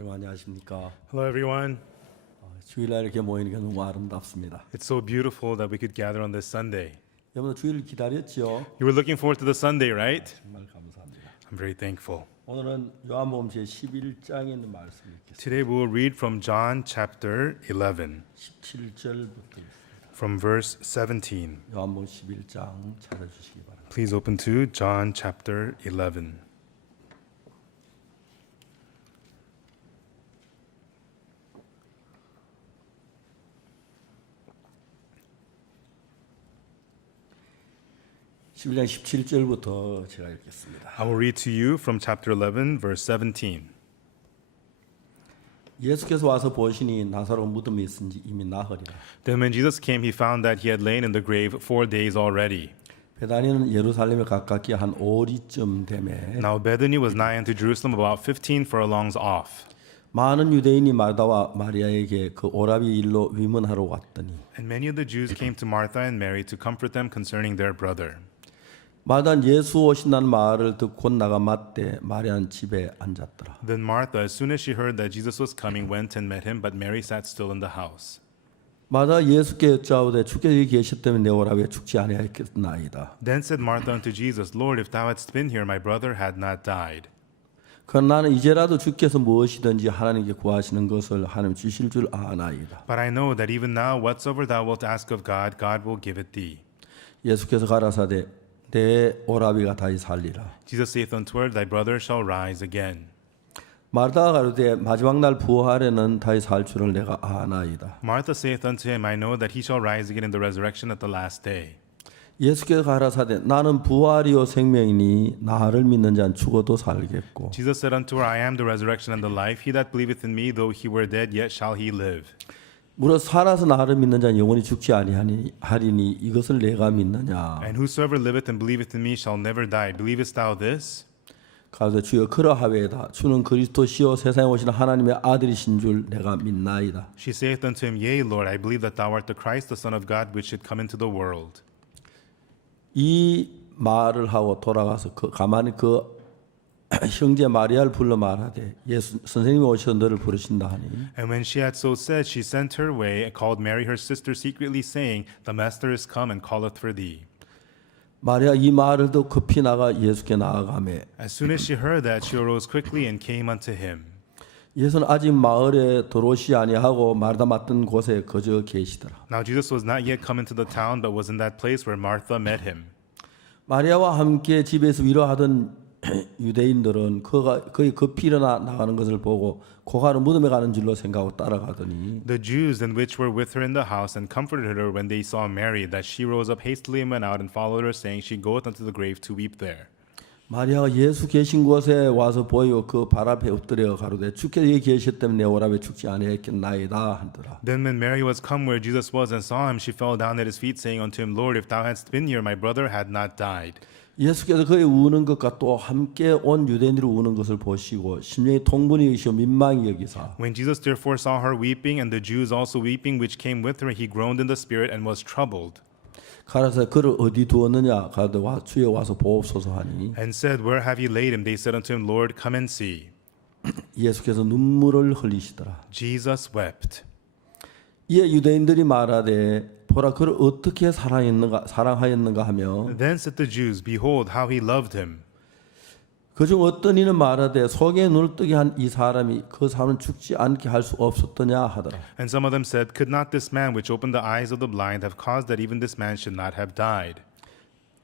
여러분 안녕하십니까? Hello, everyone. 주일날 이렇게 모이니까 너무 아름답습니다. It's so beautiful that we could gather on this Sunday. 여러분 주일을 기다렸죠? You were looking forward to the Sunday, right? 정말 감사합니다. I'm very thankful. 오늘은 요한복음 제 11장에 있는 말씀을 읽겠습니다. Today we will read from John chapter 11, 17절부터 있습니다. from verse 17. 요한복음 11장 찾아주시기 바랍니다. Please open to John chapter 11. 장 17절부터 제가 읽겠습니다. I will read to you from chapter 11, verse 17. 예수께서 와서 보시니 나사로가 무덤에 있은지 이미 나흘이라. Then when Jesus came, he found that he had lain in the grave 4 days already. 베다니는 예루살렘에 가깝게 한 오리쯤 되매 Now Bethany was nigh unto Jerusalem, about 15 furlongs off. 많은 유대인이 마다와 마리아에게 그 오라비 일로 위문하러 왔더니 And many of the Jews came to Martha and Mary to comfort them concerning their brother. 마다는 예수 오신다는 말을 듣고 곧 나가 맞대 마리아는 집에 앉았더라. Then Martha, as soon as she heard that Jesus was coming, went and met him, but Mary sat still in the house. 마다 예수께 여짜오되 주께서 여기 계셨다면 내 오라비에 죽지 아니하였겠나이다. Then said Martha unto Jesus, Lord, if thou hadst been here, my brother had not died. 그러나 나는 이제라도 주께서 무엇이든지 하나님께 구하시는 것을 하나님 주실 줄 아나이다. But I know that even now, whatsoever thou wilt ask of God, God will give it thee. 예수께서 가라사대 내 오라비가 다시 살리라. Jesus saith unto her, Thy brother shall rise again. 마르다가 가로되 마지막 날 부활에는 다시 살 줄을 내가 아나이다. Martha saith unto him, I know that he shall rise again in the resurrection at the last day. 예수께서 가라사대 나는 부활이요 생명이니 나를 믿는 자는 죽어도 살겠고. Jesus said unto her, I am the resurrection and the life. He that believeth in me, though he were dead, yet shall he live. 무릇 살아서 나를 믿는 자는 영원히 죽지 아니하리니 이것을 내가 믿느냐. And whosoever liveth and believeth in me shall never die. Believest thou this? 가서 주여 그러하외다. 주는 그리스도시요 세상에 오신 하나님의 아들이신 줄 내가 믿나이다. She saith unto him, Yea, Lord, I believe that thou art the Christ, the Son of God, which should come into the world. 이 말을 하고 돌아가서 가만히 형제 마리아를 불러 말하되 예수 선생님이 오셔서 너를 부르신다 하니. And when she had so said, she sent her away and called Mary her sister secretly, saying, The Master is come and calleth for thee. 마리아 이 말을 듣고 급히 나가 예수께 나아가매. As soon as she heard that, she arose quickly and came unto him. 예수는 아직 마을에 들어오시 아니하고 마르다 맡은 곳에 거저 계시더라. Now Jesus was not yet come into the town, but was in that place where Martha met him. 마리아와 함께 집에서 위로하던 유대인들은 거의 급히 일어나 나가는 것을 보고 고가는 무덤에 가는 줄로 생각하고 따라가더니 The Jews then which were with her in the house and comforted her when they saw Mary, that she rose up hastily and went out and followed her, saying, She goeth unto the grave to weep there. 마리아가 예수 계신 곳에 와서 보이고 그 발 앞에 엎드려 가로되 주께서 여기 계셨다면 내 오라비에 죽지 아니하였겠나이다 하더라. Then when Mary was come where Jesus was and saw him, she fell down at his feet, saying unto him, Lord, if thou hadst been here, my brother had not died. 예수께서 그의 우는 것과 또 함께 온 유대인들이 우는 것을 보시고 심령이 통분이 여기시고 민망히 여기사 When Jesus therefore saw her weeping, and the Jews also weeping which came with her, he groaned in the spirit and was troubled. 가라사 그를 어디 두었느냐 가로되 주여 와서 보옵소서 하니 And said, Where have ye laid him? They said unto him, Lord, come and see. 예수께서 눈물을 흘리시더라. Jesus wept. 이에 유대인들이 말하되 보라 그를 어떻게 사랑하였는가 하며 Then said the Jews, Behold, how he loved him. 그중 어떤 이는 말하되 속에 눈을 뜨게 한 이 사람이 그 사람은 죽지 않게 할 수 없었더냐 하더라. And some of them said, Could not this man which opened the eyes of the blind have caused that even this man should not have died?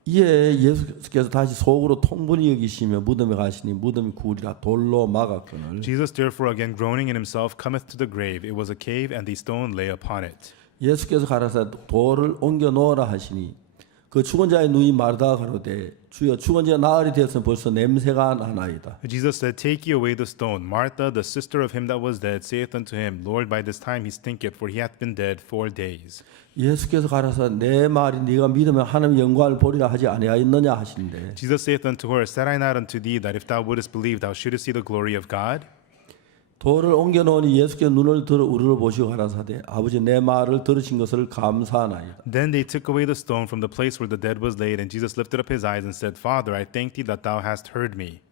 이에 예수께서 다시 속으로 통분히 여기시며 무덤에 가시니 무덤이 굴이라 돌로 막았거늘. Jesus therefore again groaning in himself cometh to the grave. It was a cave, and the stone lay upon it. 예수께서 가라사 돌을 옮겨 놓으라 하시니 그 죽은 자의 누이 마르다가 가로되 주여 죽은 자가 나흘이 되었으면 벌써 냄새가 나나이다. Jesus said, Take ye away the stone. Martha, the sister of him that was dead, saith unto him, Lord, by this time he stinketh, for he hath been dead 4 days. 예수께서 가라사 내 말이 네가 믿으면 하나님의 영광을 보리라 하지 아니하였느냐 하시는데 Jesus saith unto her, Said I not unto thee that if thou wouldest believe, thou shouldest see the glory of God? 돌을 옮겨 놓으니 예수께서 눈을 들어 우르르 보시고 가라사대 아버지 내 말을 들으신 것을 감사하나이다. Then they took away the stone from the place where the dead was laid, and Jesus lifted up his eyes and said, Father, I thank thee that thou hast heard me.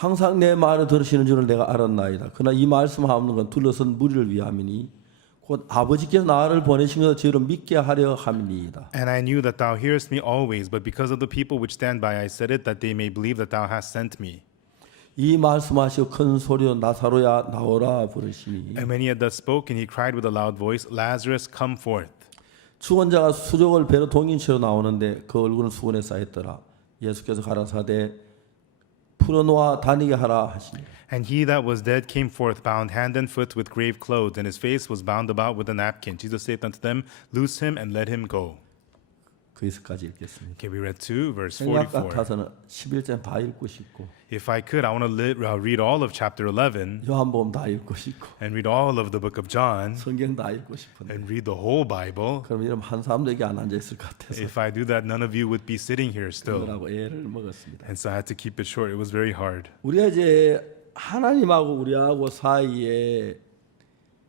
항상 내 말을 들으시는 줄을 내가 알았나이다. 그러나 이 말씀하옵는 건 둘러선 무리를 위함이니 곧 아버지께서 나를 보내신 것을 저희로 믿게 하려 함이니이다. And I knew that thou hearest me always, but because of the people which stand by, I said it, that they may believe that thou hast sent me. 이 말씀하시고 큰 소리로 나사로야 나오라 부르시니 And when he had thus spoken, he cried with a loud voice, Lazarus, come forth. 죽은 자가 수족을 배로 동인 채로 나오는데 그 얼굴은 수건에 쌓였더라. 예수께서 가라사대 풀어놓아 다니게 하라 하시니 And he that was dead came forth, bound hand and foot with grave clothes, and his face was bound about with a napkin. Jesus saith unto them, Loose him and let him go. 거기서까지 읽겠습니다. Okay, we read 2, verse 생각 44. 같아서는 11장 다 읽고 싶고 If I could, I want to read all of chapter 11 요한복음 다 읽고 싶고 and read all of the book of John 성경 다 읽고 싶은데 and read the whole Bible. 그럼 이러면 한 사람도 여기 안 앉아 있을 것 같아서 If I do that, none of you would be sitting here still. 그러라고 애를 먹었습니다. And so I had to keep it short. It was very hard. 우리가 이제 하나님하고 우리하고 사이에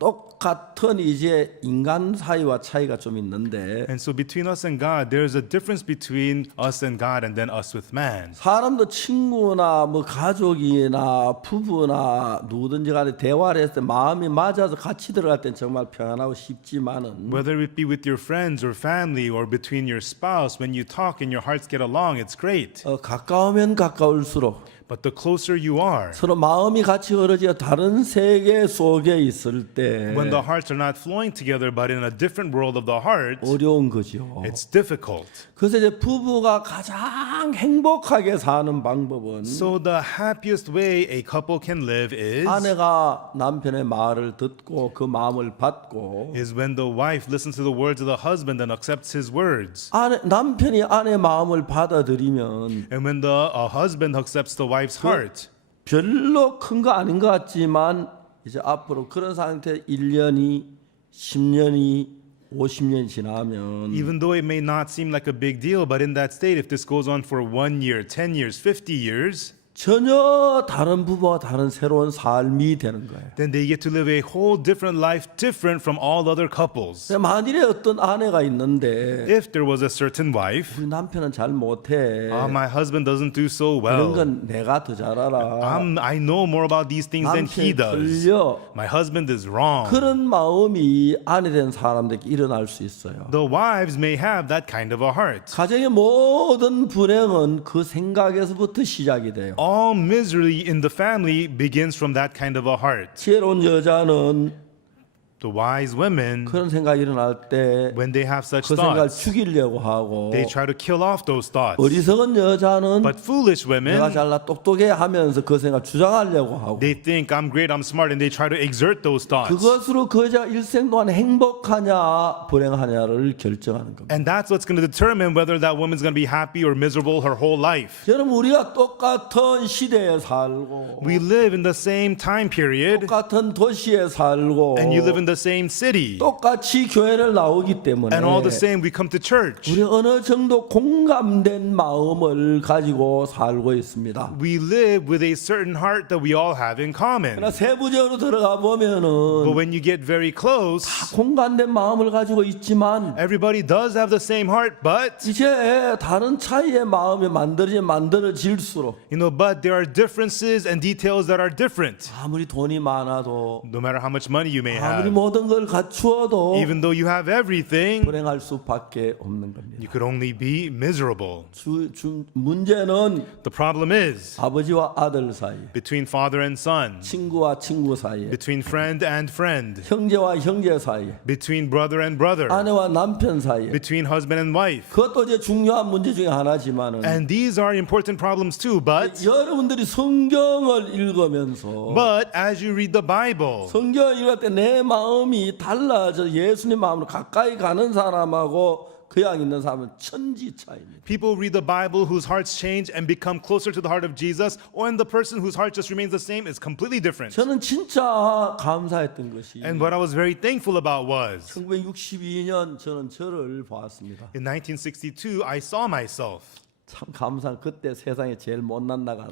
똑같은 이제 인간 사이와 차이가 좀 있는데 And so between us and God, there's a difference between us and God and then us with man. 사람도 친구나 뭐 가족이나 부부나 누구든지 간에 대화를 했을 때 마음이 맞아서 같이 들어갈 땐 정말 평안하고 쉽지만은 Whether it be with your friends or family or between your spouse, when you talk and your hearts get along, it's great. 가까우면 가까울수록 But the closer you are, 서로 마음이 같이 흐르지어 다른 세계 속에 있을 때 when the hearts are not flowing together but in a different world of the heart, 어려운 거죠. it's difficult. 그래서 이제 부부가 가장 행복하게 사는 방법은 So the happiest way a couple can live 아내가 남편의 말을 듣고 그 마음을 받고 is when the wife listens to the words of the husband and accepts his words. 남편이 아내 마음을 받아들이면 And when the husband accepts the wife's heart, 별로 큰 거 아닌 것 같지만 이제 앞으로 그런 상태 1년이 10년이 50년이 지나면 even though it may not seem like a big deal, but in that state, if this goes on for 1 year, 10 years, 50 years, 전혀 다른 부부와 다른 새로운 삶이 되는 거예요. then they get to live a whole different life, different from all other couples. 만일에 어떤 아내가 있는데 If there was a certain wife, 우리 남편은 잘 못해. my husband doesn't do so 이런 well. 건 내가 더 잘 알아. I know more about these things than he 남편이 does. 틀려. My husband is wrong. 그런 마음이 아내 된 사람들에게 일어날 수 있어요. The wives may have that kind of a heart. 가정의 모든 불행은 그 생각에서부터 시작이 돼요. All misery in the family begins from that kind of a heart. 지혜로운 여자는 The wise women, 그런 생각이 일어날 때 when they have such 그 생각을 thoughts, 죽이려고 하고 they try to kill off those thoughts. 어리석은 여자는 But foolish 내가 women, 잘나 똑똑해 하면서 그 생각을 주장하려고 하고 they think I'm great, I'm smart, and they try to exert those thoughts. 그것으로 그 여자 일생 동안 행복하냐 불행하냐를 결정하는 겁니다. And that's what's going to determine whether that woman's going to be happy or miserable her whole life. 여러분 우리가 똑같은 시대에 살고 We live in the same time period, 똑같은 도시에 살고 and you live in the same city. 똑같이 교회를 나오기 때문에 And all the same, we come to church. 우리 어느 정도 공감된 마음을 가지고 살고 있습니다. We live with a certain heart that we all have in common. 그러나 세부적으로 들어가 But 보면은 when you get very close, 공감된 마음을 가지고 있지만 everybody does have the same heart, but 이제 다른 차이의 마음이 만들어질수록 but there are differences and details that are different. 아무리 돈이 많아도 No matter how much money you may 아무리 have, 모든 걸 갖추어도 even though you have everything, 불행할 수밖에 없는 겁니다. you could only be miserable. 문제는 The problem is 아버지와 아들 사이, between father and son, 친구와 친구 사이, between friend and friend, 형제와 형제 사이, between brother and brother, 아내와 남편 사이. between husband and wife. 그것도 이제 중요한 문제 중에 하나지만은 And these are important problems too, but 여러분들이 성경을 읽으면서 as you read the Bible, 성경을 읽을 때 내 마음이 달라져 예수님 마음으로 가까이 가는 사람하고 그냥 있는 사람은 천지 차이입니다. people read the Bible whose hearts change and become closer to the heart of Jesus, and the person whose heart just remains the same is completely different. 저는 진짜 감사했던 것이 And what I was very thankful about was 1962년 저는 저를 보았습니다. in 1962, I saw myself. 참 감사한 그때 세상에 제일 못난 나가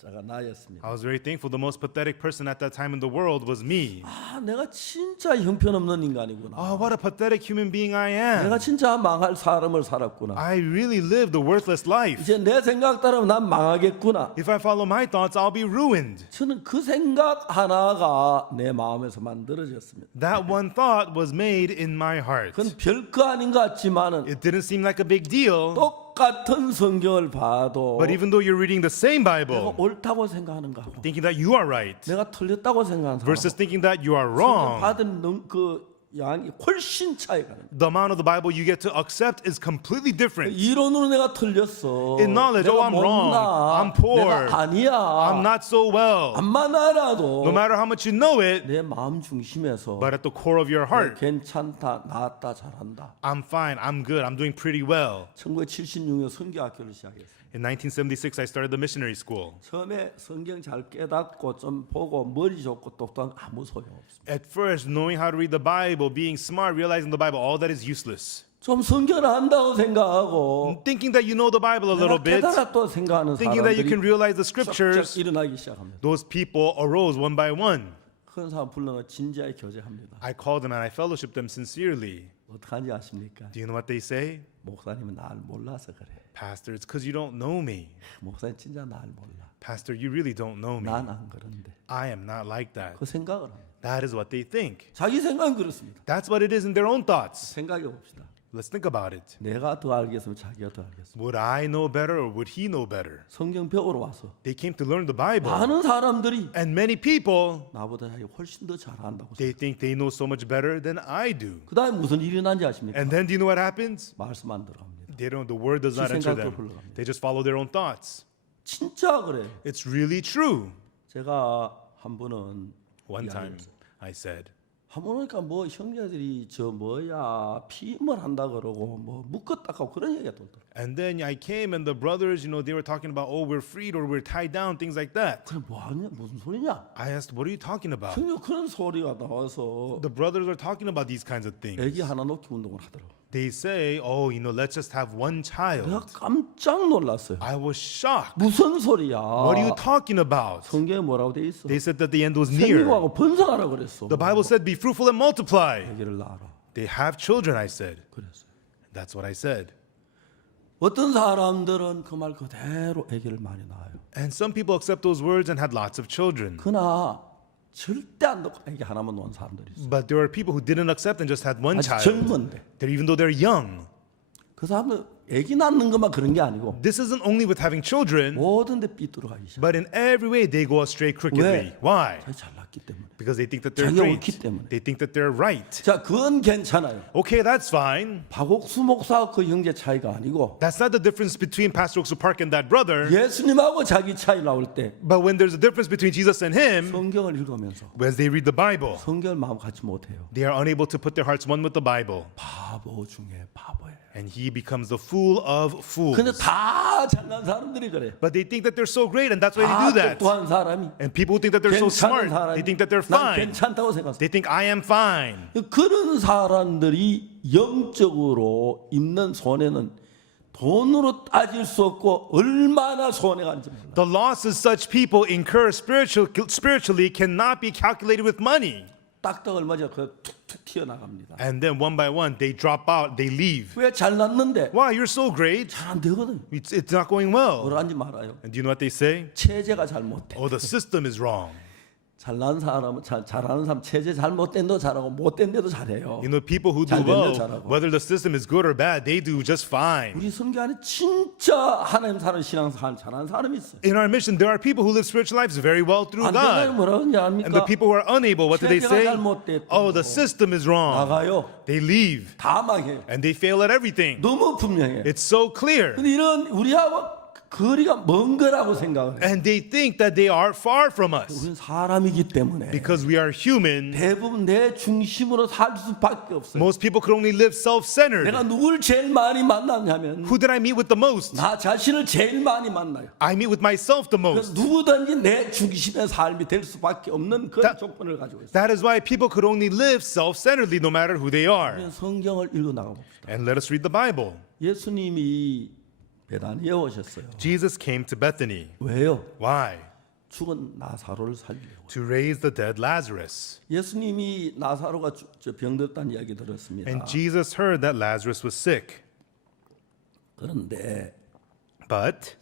자가 나였습니다. I was very thankful. The most pathetic person at that time in the world was me. 아, 내가 진짜 형편없는 인간이구나. Oh, what a pathetic human being I am. 내가 진짜 망할 사람을 살았구나. I really lived a worthless life. 이제 내 생각 따르면 난 망하겠구나. If I follow my thoughts, I'll be ruined. 저는 그 생각 하나가 내 마음에서 만들어졌습니다. That one thought was made in my heart. 그건 별거 아닌 것 같지만은 It didn't seem like a big deal. 똑같은 성경을 봐도 But even though you're reading the same 내가 Bible, 옳다고 생각하는가 하고 thinking that you are right 내가 틀렸다고 생각하는 versus 사람 thinking that you are 성경 wrong, 받은 그 양이 훨씬 차이가 납니다. the amount of the Bible you get to accept is completely different. 이론으로 내가 틀렸어. In knowledge, 내가 oh, I'm wrong. 못나. I'm poor. 내가 아니야. I'm not so well. 암만 알아도 No matter how much you know it, 내 마음 중심에서 but at the core of your heart, 괜찮다, 나았다, 잘한다. I'm fine, I'm good, I'm doing pretty well. 1976년 성교학교를 시작했어요. In 1976, I started the missionary school. 처음에 성경 잘 깨닫고 좀 보고 머리 좋고 똑똑한 아무 소용없습니다. At first, knowing how to read the Bible, being smart, realizing the Bible, all that is useless. 좀 성경을 안다고 생각하고 Thinking that you know the Bible a little 내가 bit, 깨달았다고 생각하는 thinking that you can 사람들이 realize the 쫙쫙 scriptures, 일어나기 시작합니다. those people arose one by one. 그런 사람 불러서 진지하게 교제합니다. I called them and I fellowshiped them sincerely. 어떡하는지 아십니까? Do you know what they say? 목사님은 날 몰라서 그래. Pastor, it's because you don't know me. 목사님 진짜 날 몰라. Pastor, you really don't know me. 난 안 그런데. I am not like that. 그 생각을 합니다. That is what they think. 자기 생각은 그렇습니다. That's what it is in their own thoughts. 생각해 봅시다. Let's think about it. 내가 더 알겠으면 자기가 더 알겠어. Would I know better or would he know better? 성경 배우러 와서 They came to learn the Bible. 많은 사람들이 And many people, 나보다 훨씬 더 잘한다고. they think they know so much better than I do. 그다음에 무슨 일이 난지 아십니까? And then do you know what happens? 말씀 안 들어갑니다. The word does not enter 생각도 them. 흘러갑니다. They just follow their own thoughts. 진짜 그래. It's really true. 제가 한 번은 One time 이야기했어요. I said, 한 번 오니까 뭐 형제들이 저 뭐야 피임을 한다 그러고 뭐 묶었다 하고 그런 얘기가 돌더라고. and then I came and the brothers, they were talking about, oh, we're freed or we're tied down, things like that. 그래 뭐하냐 무슨 소리냐? I asked, what are you talking about? 형님 그런 소리가 나와서 The brothers are talking about these kinds of things. 애기 하나 놓기 운동을 하더라고. They say, oh, let's just have one 내가 child. 깜짝 놀랐어요. I was shocked. 무슨 소리야? What are you talking about? 성경에 뭐라고 돼 있어? They said that the end was near. 생육하고 번성하라 그랬어. The Bible said, be fruitful and multiply. 애기를 낳아라. They have children, I said. 그랬어요. That's what I said. 어떤 사람들은 그 말 그대로 애기를 많이 낳아요. And some people accept those words and had lots of children. 그러나 절대 안 낳고 애기 하나만 놓은 사람들이 있어. But there are people who didn't accept and just had one 아직 child. 젊은데. Even though they're young. 그 사람은 애기 낳는 것만 그런 게 아니고 This isn't only with having children, 모든 데 삐뚤어가기 시작. but in every way they go astray crookedly. 왜? Why? 자기 잘났기 때문에. Because they think that they're 자기가 great. 옳기 때문에. They think that they're right. 자, 그건 괜찮아요. Okay, that's fine. 박옥수 목사 그 형제 차이가 아니고 That's not the difference between Pastor Ock Soo Park and that brother. 예수님하고 자기 차이 나올 때 But when there's a difference between Jesus and him, 성경을 읽으면서 as they read the Bible, 성경을 마음 같이 못해요. they are unable to put their hearts one with the Bible. 바보 중에 바보예요. And he becomes the fool of fools. 근데 다 잘난 사람들이 그래. But they think that they're so great and that's why they 다 do that. 똑똑한 사람이 And people who think that they're so 괜찮은 smart, 사람이 they think that they're 난 fine. 괜찮다고 생각해. They think I am fine. 그런 사람들이 영적으로 있는 손해는 돈으로 따질 수 없고 얼마나 손해가 있는지 몰라. The losses such people incur spiritually cannot be calculated with money. 딱딱 얼마 전에 그 툭툭 튀어나갑니다. And then one by one, they drop out, they leave. 왜 잘났는데 Wow, you're so great. 잘 안 되거든. It's not going well. 뭐라는지 말아요. And do you know what they say? 체제가 잘못돼. Oh, the system is wrong. 잘난 사람은 잘하는 사람 체제 잘못된 데도 잘하고 못된 데도 잘해요. People who do 잘 well, 된다 잘하고. whether the system is good or bad, they do just fine. 우리 성교 안에 진짜 하나님 사는 신앙생활 잘하는 사람이 있어요. In our mission, there are people who live spiritual lives very well through 안 되는 God. 뭐라고 하는지 And the 압니까? people who are unable, what do they 체제가 say? 잘못됐다고. Oh, the system is wrong. 나가요. They leave 다 망해요. and they fail at everything. 너무 분명해. It's so clear. 근데 이런 우리하고 거리가 먼 거라고 생각을 해요. And they think that they are far from us 우리는 사람이기 때문에 because we are human. 대부분 내 중심으로 살 수밖에 없어요. Most people could only live self-centered. 내가 누굴 제일 많이 만나냐면 Who did I meet with the most? 나 자신을 제일 많이 만나요. I meet with myself the 그래서 most. 누구든지 내 중심의 삶이 될 수밖에 없는 그런 조건을 가지고 있어요. That is why people could only live self-centeredly no matter who they are. 우리는 성경을 읽어 나가 봅시다. And let us read the Bible. 예수님이 베다니에 오셨어요. Jesus came to Bethany. 왜요? Why? 죽은 나사로를 살리려고. to raise the dead Lazarus. 예수님이 나사로가 병들었다는 이야기 들었습니다. And Jesus heard that Lazarus was sick. 그런데 But,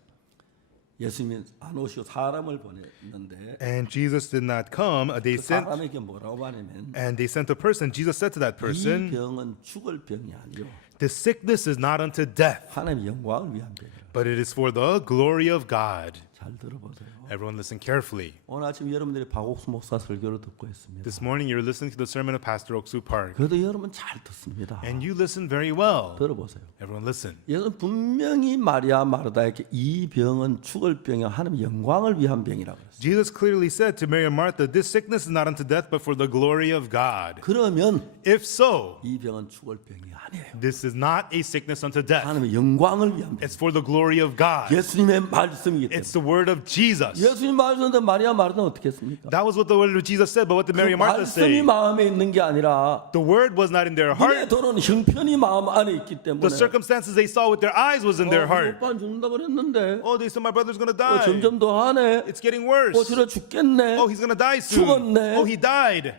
예수님이 안 오시고 사람을 보냈는데 and Jesus did not come, 그 사람에게 뭐라고 하냐면 and they sent a person. Jesus said to that 이 person, 병은 죽을 병이 아니요 this sickness is not unto death, 하나님의 영광을 위한 병이라. but it is for the glory of God. 잘 들어보세요. Everyone listen carefully. 오늘 아침 여러분들이 박옥수 목사 설교를 듣고 있습니다. This morning you're listening to the sermon of Pastor Ock Soo Park, 그래도 여러분 잘 듣습니다. and you listen very well. 들어보세요. Everyone listen. 예수는 분명히 마리아 마르다에게 이 병은 죽을 병이 하나님의 영광을 위한 병이라고 그랬어요. Jesus clearly said to Mary and Martha, this sickness is not unto death, but for the glory of God. 그러면 If so, 이 병은 죽을 병이 아니에요. this is not a sickness unto death. 하나님의 영광을 위한 병. It's for the glory of God. 예수님의 말씀이기 때문에. It's the word of Jesus. 예수님 말씀인데 마리아 마르다는 어떻게 했습니까? That was what the word of Jesus said, but what did Mary and Martha 말씀이 say? 마음에 있는 게 아니라 The word was not in their 눈에 heart. 들어오는 형편이 마음 안에 있기 때문에 The circumstances they saw with their eyes was in their heart. 오빠 죽는다 그랬는데 Oh, they said my brother's going to die. 점점 더 하네. It's getting worse. 저러 죽겠네. Oh, he's going to die soon. 죽었네. Oh, he died.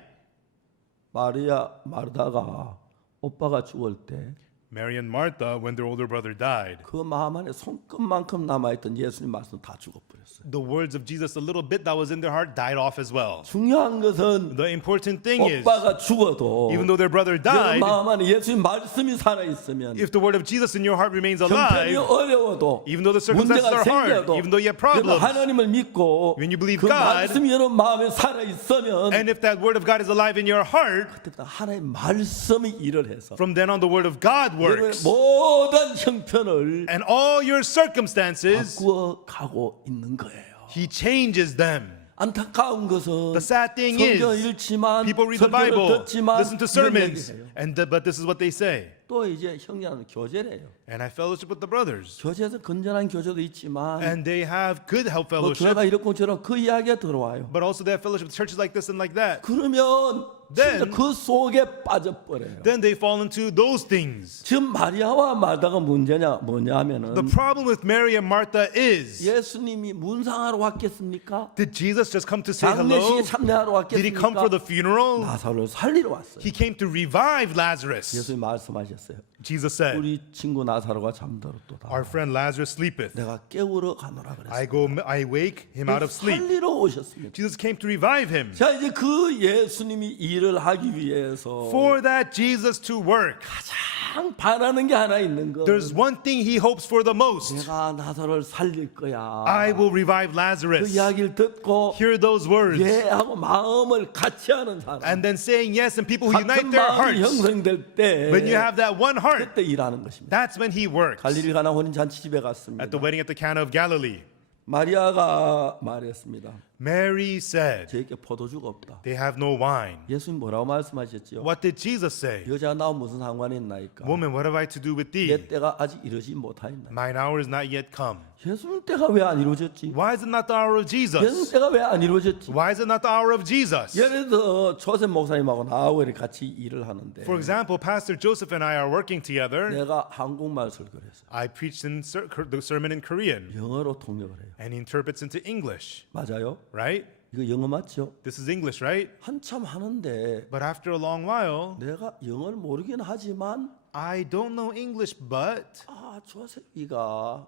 마리아 마르다가 오빠가 죽을 때 Mary and Martha, when their older brother died, 그 마음 안에 손끝만큼 남아있던 예수님 말씀 다 죽어버렸어요. the words of Jesus, a little bit that was in their heart, died off as well. 중요한 것은 The important thing is, 오빠가 죽어도 even though their brother 내 died, 마음 안에 예수님 말씀이 살아있으면 if the word of Jesus in your heart remains 형편이 alive, 어려워도 even though the circumstances 문제가 are hard, 생겨도 even though you have 여러분 problems, 하나님을 믿고 when you believe 그 God, 말씀이 여러분 마음에 살아있으면 and if that word of God is alive in your heart, 그때 하나님의 말씀이 일을 해서 from then on the word of God 여러분의 works. 모든 형편을 And all your circumstances, 바꾸어 가고 있는 거예요. He changes them. 안타까운 것은 The sad thing 성경 is, 읽지만 people read the 설교를 Bible, 듣지만 listen to 이런 sermons, 얘기해요. but this is what they say. 또 이제 형제는 교제래요. And I fellowship with the brothers. 교제에서 건전한 교제도 있지만 And they have good help 뭐 fellowship, 교회가 이렇고 저렇고 그 이야기가 들어와요. but also they have fellowship with churches like this and like that. 그러면 Then- 진짜 그 속에 빠져버려요. Then they fall into those things. 지금 마리아와 마르다가 뭐냐면은 The problem with Mary and Martha is, 예수님이 문상하러 왔겠습니까? did Jesus just come to say hello? 장례식에 참여하러 Did he come for 왔겠습니까? the funeral? 나사로를 살리러 왔어요. He came to revive Lazarus. 예수님 말씀하셨어요. Jesus said, 우리 친구 나사로가 잠들었도다. our friend Lazarus sleepeth. 내가 깨우러 가노라 그랬어요. I wake him out of sleep. 살리러 오셨습니다. Jesus came to revive him. 자 이제 그 예수님이 일을 하기 위해서 For that Jesus to work, 가장 바라는 게 하나 있는 거. there's one thing he hopes for the most. 내가 나사로를 살릴 거야. I will revive 그 Lazarus. 이야기를 듣고 Hear those words. 예 하고 마음을 같이 하는 사람. And then saying yes, and people who unite 같은 their 마음이 hearts. 형성될 때 When you have that one heart, 그때 일하는 것입니다. that's when he works. 갈릴리 가나 혼인 잔치 집에 갔습니다. At the wedding at the Cana of Galilee, 마리아가 말했습니다. Mary said, 저에게 포도주가 없다. they have no wine. 예수님 뭐라고 말씀하셨죠? What did Jesus say? 여자가 나와 무슨 상관이 있나이까? Woman, what have I to do with 내 thee? 때가 아직 이르지 못하였나? Mine hour is not yet come. 예수님 때가 왜 안 이루어졌지? Why is it not the hour of 예수님 Jesus? 때가 왜 안 이루어졌지? Why is it not the hour of Jesus? 예를 들어 조셉 목사님하고 나하고 이렇게 같이 일을 하는데 For example, Pastor Joseph and I are working together. 내가 한국말 설교를 했어요. I preached in the sermon in Korean, 영어로 통역을 해요. and he interprets into English, 맞아요? right? 이거 영어 맞죠? This is English, right? 한참 하는데 But after a long while, 내가 영어를 모르긴 하지만 I don't know English, but 조셉이가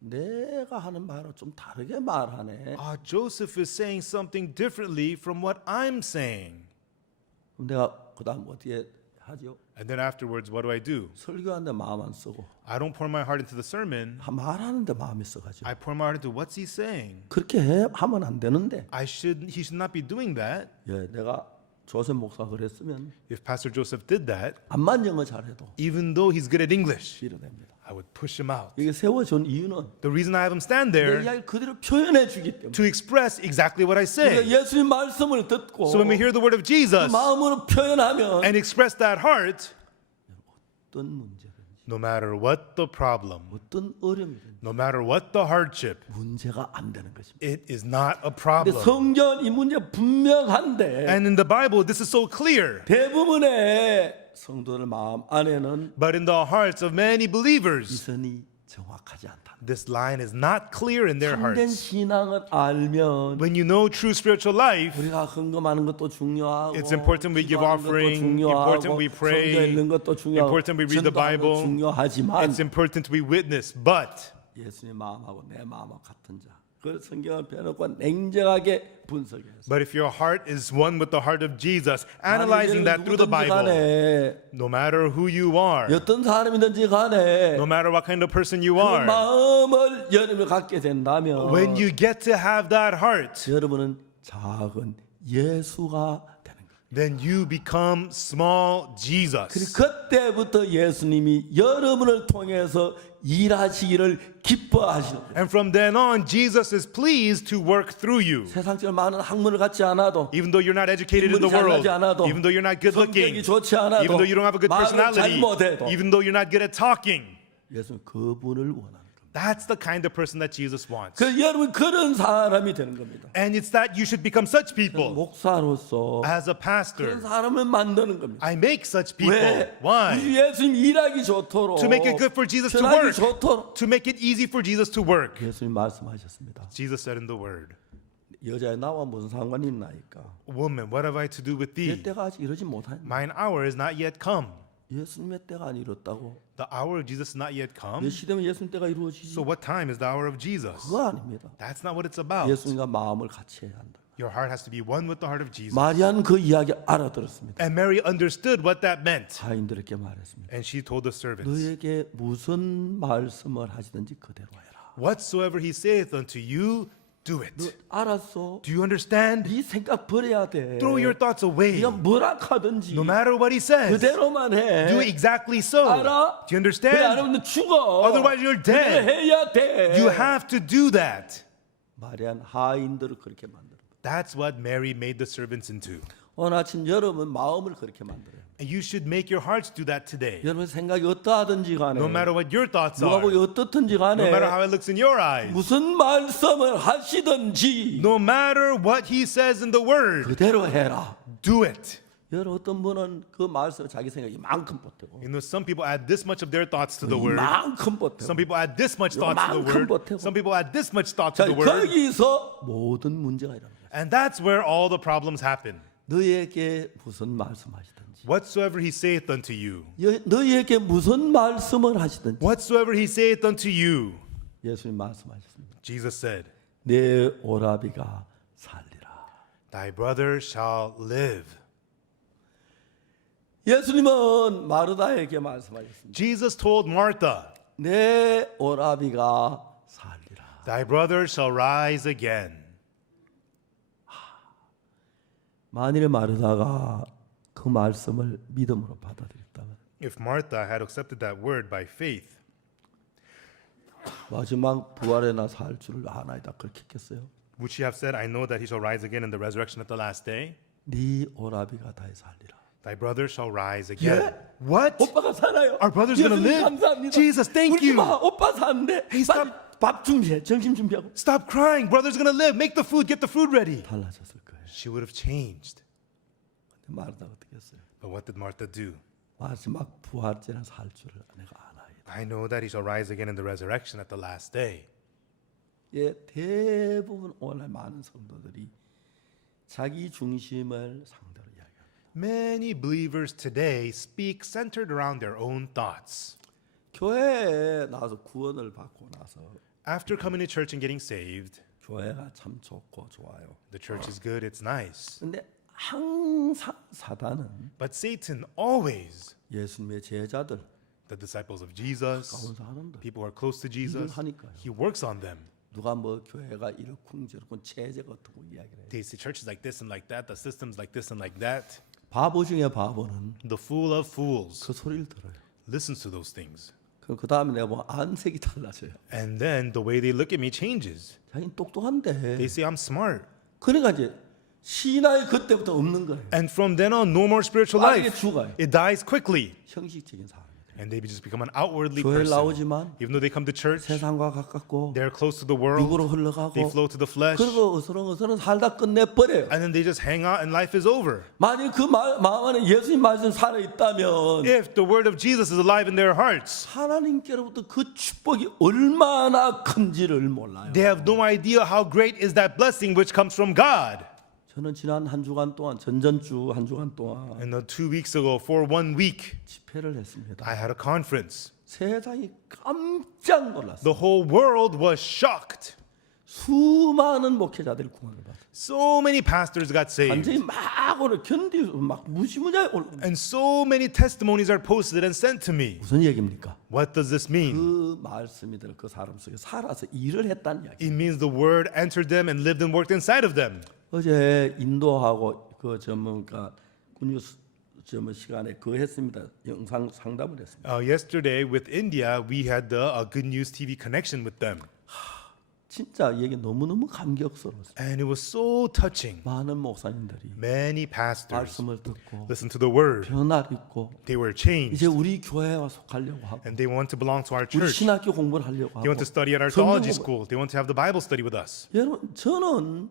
내가 하는 말을 좀 다르게 말하네. Joseph is saying something differently from what I'm saying. 그럼 내가 그다음 어떻게 하죠? And then afterwards, what do? 설교하는데 마음 안 쓰고 I don't pour my heart into the sermon. 말하는데 마음이 써가지고 I pour my heart into what's he saying. 그렇게 하면 안 되는데 He should not be doing that. 예, 내가 조셉 목사 그랬으면 If Pastor Joseph did that, 암만 영어 잘해도 even though he's good at English, 밀어냅니다. I would push him out. 이게 세워준 이유는 The reason I have him stand 내 there 이야기를 그대로 표현해 주기 때문에. to express exactly what I 그러니까 say. 예수님 말씀을 듣고 So when we hear the word of Jesus 마음으로 표현하면 and express that heart, 어떤 문제든지 no matter what the problem, 어떤 어려움이든지 no matter what the hardship, 문제가 안 되는 것입니다. it is not a 근데 problem. 성경 이 문제 분명한데 And in the Bible, this is so clear. 대부분의 성도들 마음 안에는 But in the hearts of many believers, 이선이 정확하지 않다. This line is not clear in their 참된 hearts. 신앙을 알면 When you know true spiritual life, 우리가 헌금하는 것도 중요하고 it's important we give 기도하는 것도 offering, 중요하고, important we pray, 성경 읽는 것도 중요하고 important we read the 전도하는 것도 Bible, 중요하지만 it's important we witness. But 예수님 마음하고 내 마음하고 같은 자, 그 성경을 펴놓고 냉정하게 분석해서 if your heart is one with the heart of Jesus, analyzing that through the Bible, no matter who you are, 어떤 사람이든지 간에 no matter what kind of person you 그 are, 마음을 여러분이 갖게 된다면 when you get to have that heart, 여러분은 작은 예수가 되는 거예요. then you become small 그리고 Jesus. 그때부터 예수님이 여러분을 통해서 일하시기를 기뻐하시는 거예요. And from then on, Jesus is pleased to work through you. 세상적으로 많은 학문을 갖지 않아도 Even though you're not educated in the 인물이 world, 잘나지 않아도 even though you're not good looking, 성격이 좋지 않아도 even though you don't have a good 말을 personality, 잘 못해도 even though you're not good at talking, 예수님 그분을 원하는 겁니다. that's the kind of person that Jesus wants. 그 여러분 그런 사람이 되는 겁니다. And it's that you should become such people. 목사로서 As a 그런 pastor, 사람을 만드는 겁니다. I make such people. 왜? Why? 우리 예수님 일하기 좋도록 To make it good for Jesus to 편하기 work. 좋도록 To make it easy for Jesus to work. 예수님 말씀하셨습니다. Jesus said in the word, 여자애 나와 무슨 상관이 있나이까? woman, what have I to do with 내 thee? 때가 아직 이러지 못하니 Mine hour is not yet come. 예수님의 때가 안 이뤘다고? The hour of Jesus is not yet come. 몇 시대면 예수님 때가 이루어지지? So what time is the hour of Jesus? 그거 아닙니다. That's not what it's about. 예수님과 마음을 같이 해야 한다. Your heart has to be one with the heart of Jesus. 마리아는 그 이야기 알아들었습니다. And Mary understood what that meant. 하인들에게 말했습니다. And she told the servants, 너에게 무슨 말씀을 하시든지 그대로 해라. whatsoever he saith unto you, do 너 it. 알았어? Do you understand? 네 생각 버려야 돼. Throw your thoughts away. 네가 뭐라 하든지 No matter what he says, 그대로만 해. do exactly so. 알아? Do you 그래 안 understand? 하면 너 죽어. Otherwise you're 그래 dead. 해야 돼. You have to do that. 마리아는 하인들을 그렇게 만들어. That's what Mary made the servants into. 오늘 아침 여러분 마음을 그렇게 만들어요. And you should make your hearts do that today. 여러분 생각이 어떠하든지 간에 No matter what your thoughts 누가 are. 보기 어떻든지 No 간에 matter how it looks in your eyes. 무슨 말씀을 하시든지 No matter what he says in the word. 그대로 해라. Do it. 여러분 어떤 분은 그 말씀을 자기 생각이 이만큼 보태고 You know, some people add this much of their thoughts to the word. 이만큼 보태고 Some people add this much thought to the 요만큼 word. 보태고. Some people add this much thought 자, to the word. 거기서 모든 문제가 일어나요. And that's where all the problems happen. 너희에게 무슨 말씀하시든지 Whatsoever he saith unto you. 너희에게 무슨 말씀을 하시든지 Whatsoever he saith unto you. 예수님 말씀하셨습니다. Jesus said, 내 오라비가 살리라. thy brother shall live. 예수님은 마르다에게 말씀하셨습니다. Jesus told Martha, 내 오라비가 살리라. thy brother shall rise again. 만일 마르다가 그 말씀을 믿음으로 받아들였다면 If Martha had accepted that word by faith, 마지막 부활에 나 살 줄을 아나이다 그렇게 했겠어요? would she have said, I know that he shall rise again in the resurrection at the last day? 네 오라비가 다시 살리라. Thy brother shall rise again. 예? What? 오빠가 살아요. Our brother's gonna 예수님 live? 감사합니다. Jesus, thank 울지 you. 마. 오빠 사는데 Hey, 빨리 밥 준비해. 점심 준비하고. Stop crying. Brother's gonna live. Make the food. Get the food ready. 달라졌을 거예요. She would have changed. 근데 마르다가 어떻게 했어요? But what did Martha do? 마지막 부활절에 살 줄을 내가 아나이다. I know that he shall rise again in the resurrection at the last day. 예, 대부분 오늘 많은 성도들이 자기 중심을 상대로 이야기합니다. Many believers today speak centered around their own thoughts. 교회에 나와서 구원을 받고 나서 After coming to church and getting saved, 교회가 참 좋고 좋아요. the church is good, it's nice. 근데 항상 사단은 But Satan always, 예수님의 제자들, the disciples of Jesus, 가운 사람들 people who are close to Jesus, 하니까요. he works on them. 누가 뭐 교회가 이렇쿵저렇쿵 체제 같고 이야기를 해요. They say churches like this and like that, the systems like this and like that. 바보 중에 바보는 The fool of fools 그 소리를 들어요. listens to those things. 그럼 그 다음에 내가 뭐 안색이 달라져요. And then the way they look at me changes. 자기는 똑똑한데. They say I'm smart. 그러니까 이제 신앙이 그때부터 없는 거예요. And from then on, no more spiritual 빠르게 life. 죽어요. It dies quickly. 형식적인 사람이 돼요. And they just become an outwardly 교회를 person. 나오지만 Even though they come to church, 세상과 가깝고 they're close to the world. 육으로 흘러가고 They flow to the flesh. 그리고 어스렁어스렁 살다 끝내버려요. And then they just hang out and life is over. 만일 그 마음 안에 예수님 말씀 살아있다면 If the word of Jesus is alive in their hearts, 하나님께로부터 그 축복이 얼마나 큰지를 몰라요. they have no idea how great is that blessing which comes from God. 저는 지난 한 주간 동안 전전주 한 주간 동안 And 2 weeks ago, for 1 week, 집회를 했습니다. I had a conference. 세상이 깜짝 놀랐어요. The whole world was shocked. 수많은 목회자들이 구원을 받았어요. So many pastors got saved. 완전히 막 오늘 견디고 막 무시무시하게 오늘 And so many testimonies are posted and sent to me. 무슨 얘기입니까? What does this mean? 그 말씀이 그 사람 속에 살아서 일을 했다는 이야기. It means the word entered them and lived and worked inside of them. 어제 인도하고 그 전문가 군뉴스 시간에 그 했습니다. 영상 상담을 했습니다. Yesterday with India, we had the Good News TV connection with them. 진짜 얘기 너무너무 감격스러웠어요. And it was so touching. 많은 목사님들이 Many pastors 말씀을 듣고 listened to the word. 변화를 입고 They were changed. 이제 우리 교회와 속하려고 하고 And they want to belong to our 우리 church. 신학교 공부를 하려고 They want 하고 to study at our 성경 theology 공부- school. They want to have the Bible study with us. 여러분 저는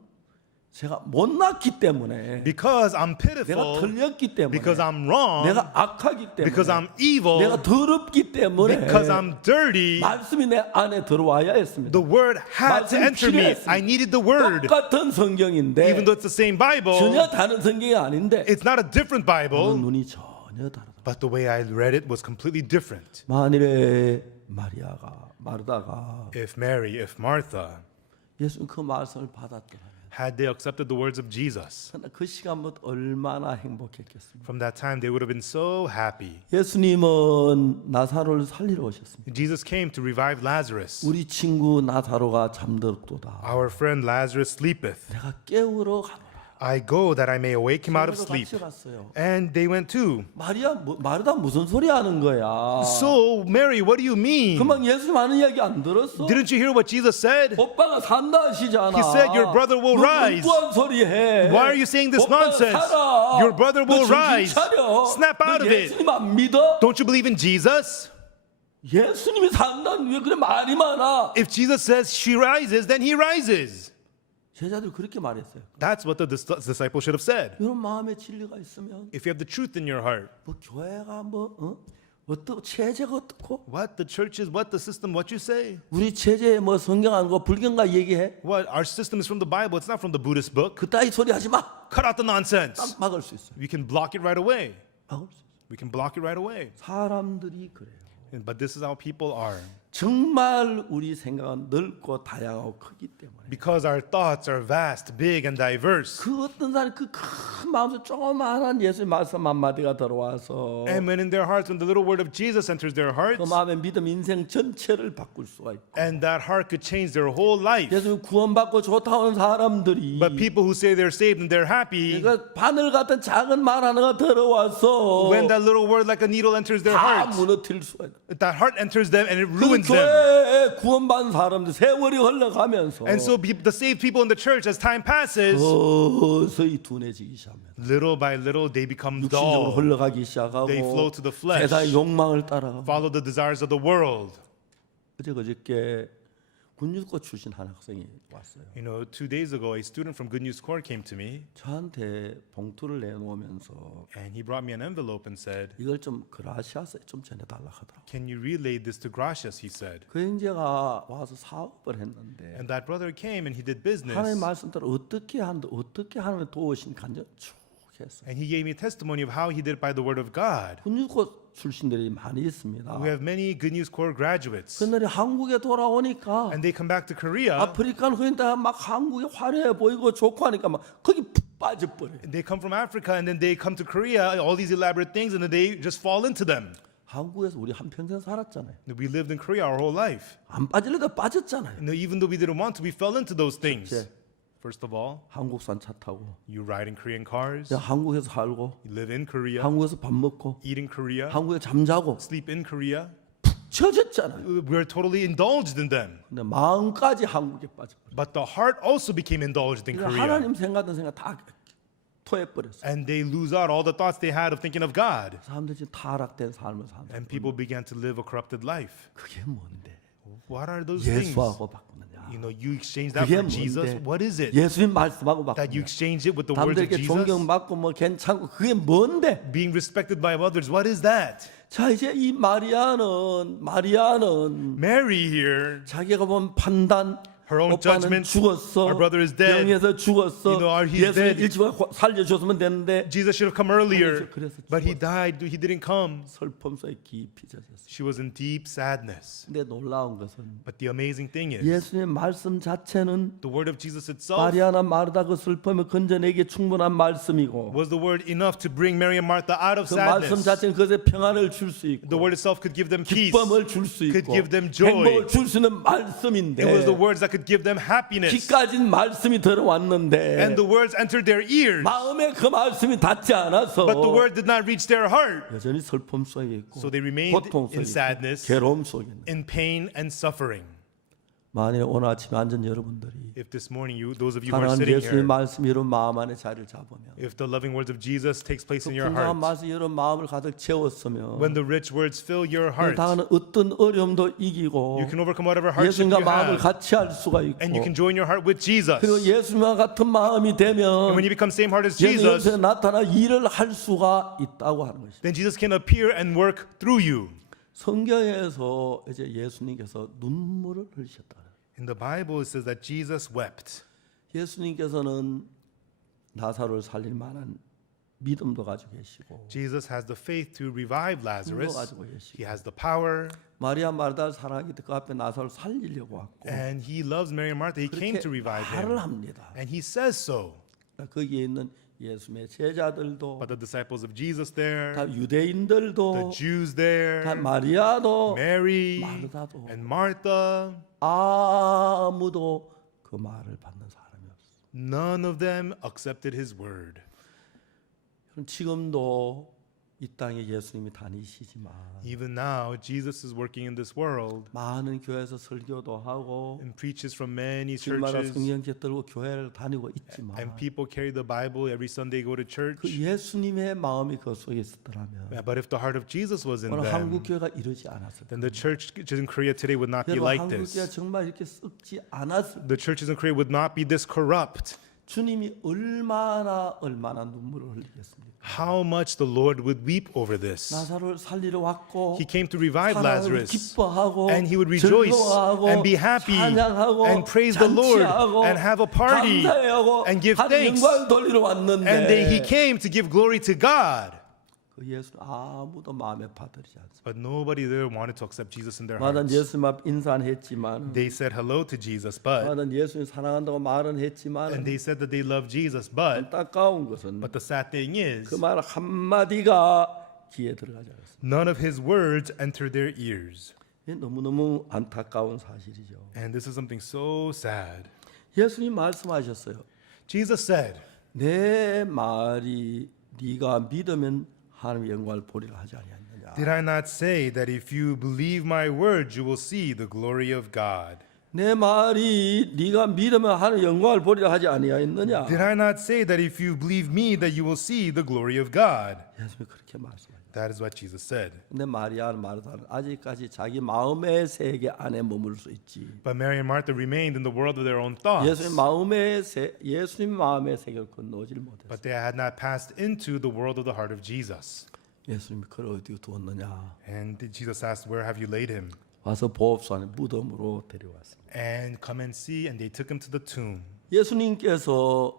제가 못났기 때문에 Because I'm 내가 pitiful, 틀렸기 때문에 because I'm wrong, 내가 악하기 때문에 because I'm evil, 내가 더럽기 때문에 because I'm dirty, 말씀이 내 안에 들어와야 했습니다. the word had to 말씀이 enter me. 필요했습니다. I needed the word. 똑같은 성경인데 Even though it's the same Bible, 전혀 다른 성경이 아닌데 it's not a different 저는 Bible, 눈이 전혀 다르다. but the way I read it was completely different. 만일에 마르다가 If Mary, if Martha, 예수님 그 말씀을 받았더라면 had they accepted the words of Jesus, 그 시간부터 얼마나 행복했겠습니까? from that time they would have been so happy. 예수님은 나사로를 살리러 오셨습니다. Jesus came to revive Lazarus. 우리 친구 나사로가 잠들었도다. Our friend Lazarus sleepeth. 내가 깨우러 가노라. I go that I may awake him out of 같이 sleep. 갔어요. And they went too. 마르다 무슨 소리 하는 거야? So, Mary, what do you mean? 그만 예수님 하는 이야기 안 들었어? Didn't you hear what Jesus said? 오빠가 산다 하시잖아. He said, "Your brother will rise." 무한 소리 해. Why are you saying this 오빠가 nonsense? 살아. Your brother will 너 정신 rise. 차려. Snap out 너 of it. 예수님 안 믿어? Don't you believe in Jesus? 예수님이 산다는 왜 그래 말이 많아? If Jesus says she rises, then he rises. 제자들 그렇게 말했어요. That's what the disciples should have said. 이런 마음에 진리가 있으면 If you have the truth in your heart, 뭐 교회가 어떻고 체제가 어떻고 what the church is, what the system, what you say. 우리 체제에 뭐 성경 안 거 불경가 얘기해? What our system is from the Bible, it's not from the Buddhist book. 그따위 소리 하지 마. Cut out the nonsense. 딱 막을 수 있어요. We can block it right away. 막을 수 있어요. We can block it right away. 사람들이 그래요. But this is how people are. 정말 우리 생각은 넓고 다양하고 크기 때문에 Because our thoughts are vast, big, and diverse. 그 어떤 사람이 그 큰 마음에서 조그마한 예수의 말씀 한마디가 들어와서 And when in their hearts, when the little word of Jesus enters their hearts, 그 마음의 믿음 인생 전체를 바꿀 수가 있고 and that heart could change their whole life. 예수님 구원받고 좋다는 사람들이 But people who say they're saved and they're happy, 그러니까 바늘 같은 작은 말 하나가 들어와서 when that little word like a needle enters their 다 heart, 무너뜨릴 수가 있고 that heart enters them and it 그 ruins them. 교회에 구원받은 사람들 세월이 흘러가면서 And so the saved people in the church, as time passes, 서서히 둔해지기 시작합니다. little by little they become 육신적으로 dull, 흘러가기 시작하고 They flow to the flesh. 세상의 욕망을 따라가고 follow the desires of the world. 그저께 군유고 출신 한 학생이 왔어요. 2 days ago, a student from Good News Corps came to me, 저한테 봉투를 내놓으면서 and he brought me an envelope and said, 이걸 좀 그라시아스에 좀 전해달라 하더라고요. "Can you relay this to Gracias?" he said. 그 형제가 와서 사업을 했는데 And that brother came and he did 하나님 business. 말씀대로 어떻게 하나님 도우신 간증 쭉 했어요. And he gave me testimony of how he did it by the word of God. 군유고 출신들이 많이 있습니다. We have many Good News Corps graduates. 그날이 한국에 돌아오니까 And they come back to Korea. 아프리카는 그런데 막 한국이 화려해 보이고 좋고 하니까 막 거기 푹 빠져버려요. They come from Africa and then they come to Korea, all these elaborate things, and then they just fall into them. 한국에서 우리 한평생 살았잖아요. We lived in Korea our whole life. 안 빠지려다 빠졌잖아요. And even though we didn't want to, we fell into those things. 제 First of all, 한국산 차 타고 you ride in Korean cars, 제가 한국에서 살고 you live in Korea, 한국에서 밥 먹고 eat in Korea, 한국에 잠자고 sleep in Korea. 젖었잖아요. We're totally indulged in them. 근데 마음까지 한국에 빠져버려요. But the heart also became indulged in 그러니까 Korea. 하나님 생각하던 생각 다 토해버렸어요. And they lose out all the thoughts they had of thinking of God. 사람들이 지금 타락된 삶을 산다. And people began to live a corrupted life. 그게 뭔데? What are those things? 예수하고 바꾸느냐? You know, you exchange that 그게 for Jesus. 뭔데? What is it? 예수님 말씀하고 That you 바꾸느냐? exchange it with the words of 남들에게 Jesus? 존경받고 뭐 괜찮고 그게 뭔데? Being respected by others. What is that? 자 이제 이 마리아는 Mary here, 자기가 본 판단 her own 오빠는 judgment, 죽었어. our brother is dead. 병에서 죽었어. You know, he's 예수님 dead. 일찍 살려줬으면 되는데 Jesus should have come earlier, 그래서 but he died. He didn't come. 슬픔 속에 깊이 젖었어. She was in deep sadness. 근데 놀라운 것은 But the amazing thing is, 예수님의 말씀 자체는 the word of Jesus itself 마리아나 마르다 그 슬픔을 건져내기 충분한 말씀이고 was the word enough to bring Mary and Martha out of 그 말씀 sadness. 자체는 그것에 평안을 줄 수 있고 The word itself could give them peace. 기쁨을 줄 수 could 있고 give them joy. 행복을 줄 수 있는 It was 말씀인데 the words that could give them happiness. 귀까진 말씀이 들어왔는데 And the words entered their ears, 마음에 그 말씀이 닿지 않아서 but the word did not reach their heart. 여전히 슬픔 속에 있고 So they remained 고통 속에 in 있고 sadness, 괴로움 속에 있는 in pain and suffering. 만일 오늘 아침에 앉은 여러분들이 If this morning, those of you who are 사랑하는 sitting 예수님의 here, 말씀이 여러분 마음 안에 자리를 잡으면 if the loving words of Jesus takes place in 그 your 풍성한 heart, 말씀이 여러분 마음을 가득 채웠으면 when the rich words fill your heart, 당하는 어떤 어려움도 이기고 you can overcome whatever hardship 예수님과 you 마음을 have, 같이 할 수가 있고 and you can join your heart with Jesus. 그리고 예수님과 같은 마음이 되면 And when you become same heart as 예수님 Jesus, 옆에 나타나 일을 할 수가 있다고 하는 것입니다. then Jesus can appear and work through you. 성경에서 이제 예수님께서 눈물을 흘리셨다. In the Bible, it says that Jesus wept. 예수님께서는 나사로를 살릴 만한 믿음도 가지고 계시고 Jesus has the faith to revive Lazarus. 가지고 계시고 He has the power, 마리아 마르다를 사랑하기 때문에 그 앞에 나사로를 살리려고 왔고 and he loves Mary and Martha. He came to revive 말을 him, 합니다. and he says so. 거기에 있는 예수님의 제자들도 But the disciples of Jesus there, 다 the 유대인들도 Jews 다 there, 마리아도 Mary 마르다도 and Martha, 아무도 그 말을 받는 사람이 없어요. none of them accepted his word. 지금도 이 땅에 예수님이 다니시지만 Even now, Jesus is working in this world 많은 교회에서 설교도 하고 and preaches from many 주일마다 churches, 성경책 들고 교회를 다니고 있지만 and people carry the Bible every Sunday, go to 그 church. 예수님의 마음이 그 속에 있었더라면 Yeah, but if the heart of Jesus was in 오늘 한국 them, 교회가 이러지 않았을 then the church in Korea today would not be 여러분 like 한국 교회가 this. 정말 이렇게 썩지 않았을 The churches in Korea would not be this corrupt. 주님이 얼마나 눈물을 흘리겠습니까? How much the Lord would weep over this. 나사로를 살리러 왔고 He came to revive 사랑하고 Lazarus, 기뻐하고 and he would rejoice 즐거워하고 and be happy 찬양하고 and praise the Lord 잔치하고 and have a party 감사해하고 and give 하나님 thanks. 영광을 돌리러 왔는데 And then he came to give glory to God. 그 예수 아무도 마음에 받들지 않습니다. But nobody there wanted to accept Jesus in their 마단 hearts. 예수님 앞 인사는 했지만 They said hello to Jesus, but 마단 예수님 사랑한다고 말은 했지만 and they said that they love Jesus, but 안타까운 것은 the sad thing is 그 말 한마디가 귀에 들어가지 않았습니다. none of his words enter their ears. 이게 너무너무 안타까운 사실이죠. And this is something so sad. 예수님 말씀하셨어요. Jesus said, 내 말이 네가 믿으면 하나님의 영광을 보리라 하지 아니하느냐. did I not say that if you believe my word, you will see the glory of God? 내 말이 네가 믿으면 하나님의 영광을 보리라 하지 아니하였느냐. Did I not say that if you believe me, that you will see the glory of God? 예수님이 그렇게 말씀하셨어요. That is what Jesus said. 근데 마리아는 마르다는 아직까지 자기 마음의 세계 안에 머물 수 있지. But Mary and Martha remained in the world of their own thoughts. 예수님 마음의 세계를 건너오질 못했어요. But they had not passed into the world of the heart of Jesus. 예수님이 그를 어디에 두었느냐. And Jesus asked, where have you laid him? 와서 보업소 안에 무덤으로 데려왔습니다. And come and see, and they took him to the tomb. 예수님께서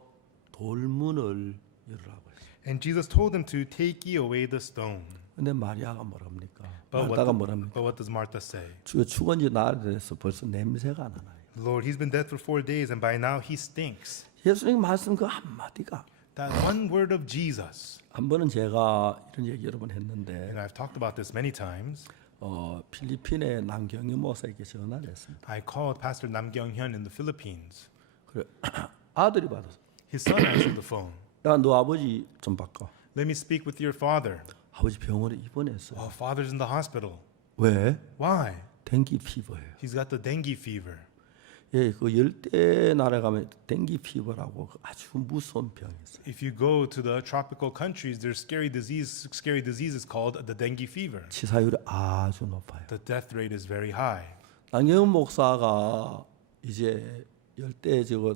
돌문을 열으라고 했어요. And Jesus told them to take ye away the stone. 근데 마리아가 뭐랍니까? But 마르다가 뭐랍니까? what does Martha say? 죽은 지 나흘 돼서 벌써 냄새가 나나요? Lord, he's been dead for 4 days, and by now he stinks. 예수님 말씀 그 한마디가 That one word of Jesus. 한 번은 제가 이런 얘기 여러 번 했는데 And I've talked about this many times. 필리핀의 남경희 목사에게 전화를 했습니다. I called Pastor Nam Kyung-hyun in the Philippines. 그래 아들이 받았어. His son answered the phone. 야, 너 아버지 좀 바꿔. Let me speak with your father. 아버지 병원에 입원했어요. Oh, father's in the hospital. 왜? Why? 댕기 피부예요. He's got the dengue fever. 예, 그 열대 나라에 가면 댕기 피버라고 아주 무서운 병이 있어요. If you go to the tropical countries, there's scary diseases called the dengue fever. 치사율이 아주 높아요. The death rate is very high. 남경훈 목사가 이제 열대 저거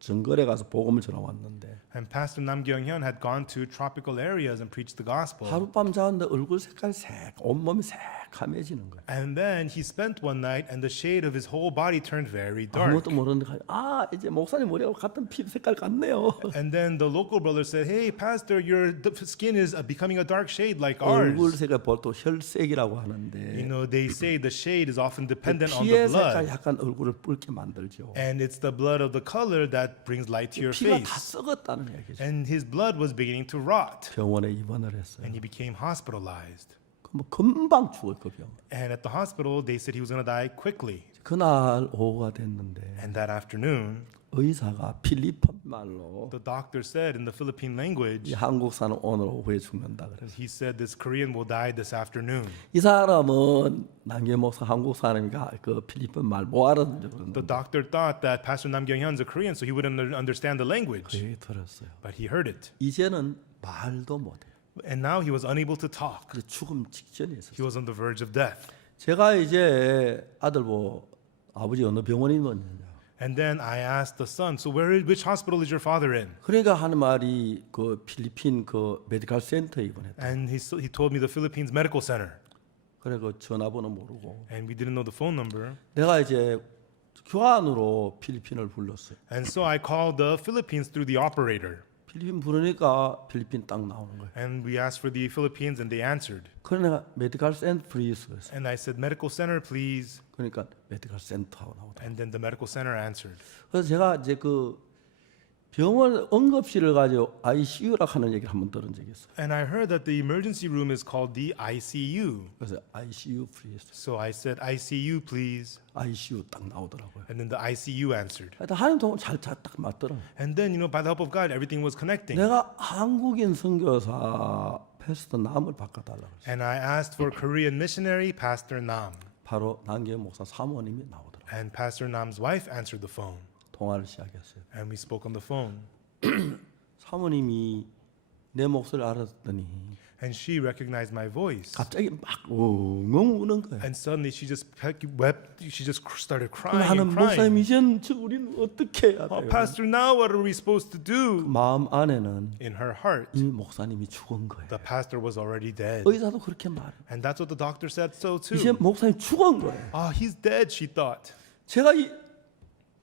정글에 가서 복음을 전해 왔는데 And Pastor Nam Kyung-hyun had gone to tropical areas and preached the gospel. 하룻밤 자는데 얼굴 색깔 온몸이 새카매지는 거예요. And then he spent one night and the shade of his whole body turned very dark. 아무것도 모르는데 아 이제 목사님 머리하고 같은 피 색깔 같네요. And then the local brother said, "Hey, Pastor, your skin is becoming a dark shade like 얼굴 ours." 색깔 보통 혈색이라고 하는데 You know, they say the shade is often dependent on 피의 the 색깔 blood. 약간 얼굴을 붉게 만들죠. And it's the blood of the color that brings light to your 피가 다 face. 썩었다는 얘기죠. And his blood was beginning to rot. 병원에 입원을 했어요. And he became hospitalized. 뭐 금방 죽을 그 병. And at the hospital, they said he was going to die quickly. 그날 오후가 됐는데 And that afternoon, 의사가 필리핀 말로 the doctor said in the Philippine 이 language, 한국사는 오늘 오후에 죽는다 그래서 he said this Korean will die this afternoon. 이 사람은 남계 목사 한국 사람이가 그 필리핀 말 못 알아듣는 The doctor thought that Pastor Nam Kyung-hyun's a Korean, so he wouldn't understand the language. 얘기 들었어요. But he heard it. 이제는 말도 못해요. And now he was unable to talk. 그래서 죽음 직전에 He 있었어요. was on the verge of death. 제가 이제 아들 보고 아버지 어느 병원에 있느냐. And then I asked the son, so which hospital is your father in? 그러니까 하는 말이 그 필리핀 그 메디컬 센터에 입원했다. And he told me the Philippines Medical Center. 그래 그 전화번호 모르고 And we didn't know the phone number. 내가 이제 교환으로 필리핀을 불렀어요. And so I called the Philippines through the operator. 필리핀 부르니까 필리핀 딱 나오는 거예요. And we asked for the Philippines and they answered. 그래 내가 메디컬 센터 프리스 그랬어요. And I said, medical center, please. 그러니까 메디컬 센터하고 나오더라고요. And then the medical center answered. 그래서 제가 이제 그 병원 응급실을 가지고 ICU라고 하는 얘기를 한번 들은 적이 있어요. And I heard that the emergency room is called the ICU. 그래서 ICU 프리스, So I said, ICU, please. ICU 딱 나오더라고요. And then the ICU answered. 하여튼 하나님 도움 잘딱 맞더라고요. And then, by the help of God, everything was connecting. 내가 한국인 선교사 패스터 남을 바꿔달라고 했어요. And I asked for Korean missionary, Pastor Nam. 바로 남계 목사 사모님이 나오더라고요. And Pastor Nam's wife answered the phone. 통화를 시작했어요. And we spoke on the phone. 사모님이 내 목소리를 알았더니 And she recognized my voice. 갑자기 막 엉엉 우는 거예요. And suddenly she just wept. She just started crying 하는 and 목사님 crying. 이젠 우리는 어떻게 해야 Oh, 돼요? Pastor, now what are we supposed to do? 마음 안에는 In her heart, 이 목사님이 죽은 거예요. the pastor was already dead. 의사도 그렇게 말해요. And that's what the doctor said so 이제 too. 목사님 죽은 거예요. Oh, he's dead, she thought. 제가 이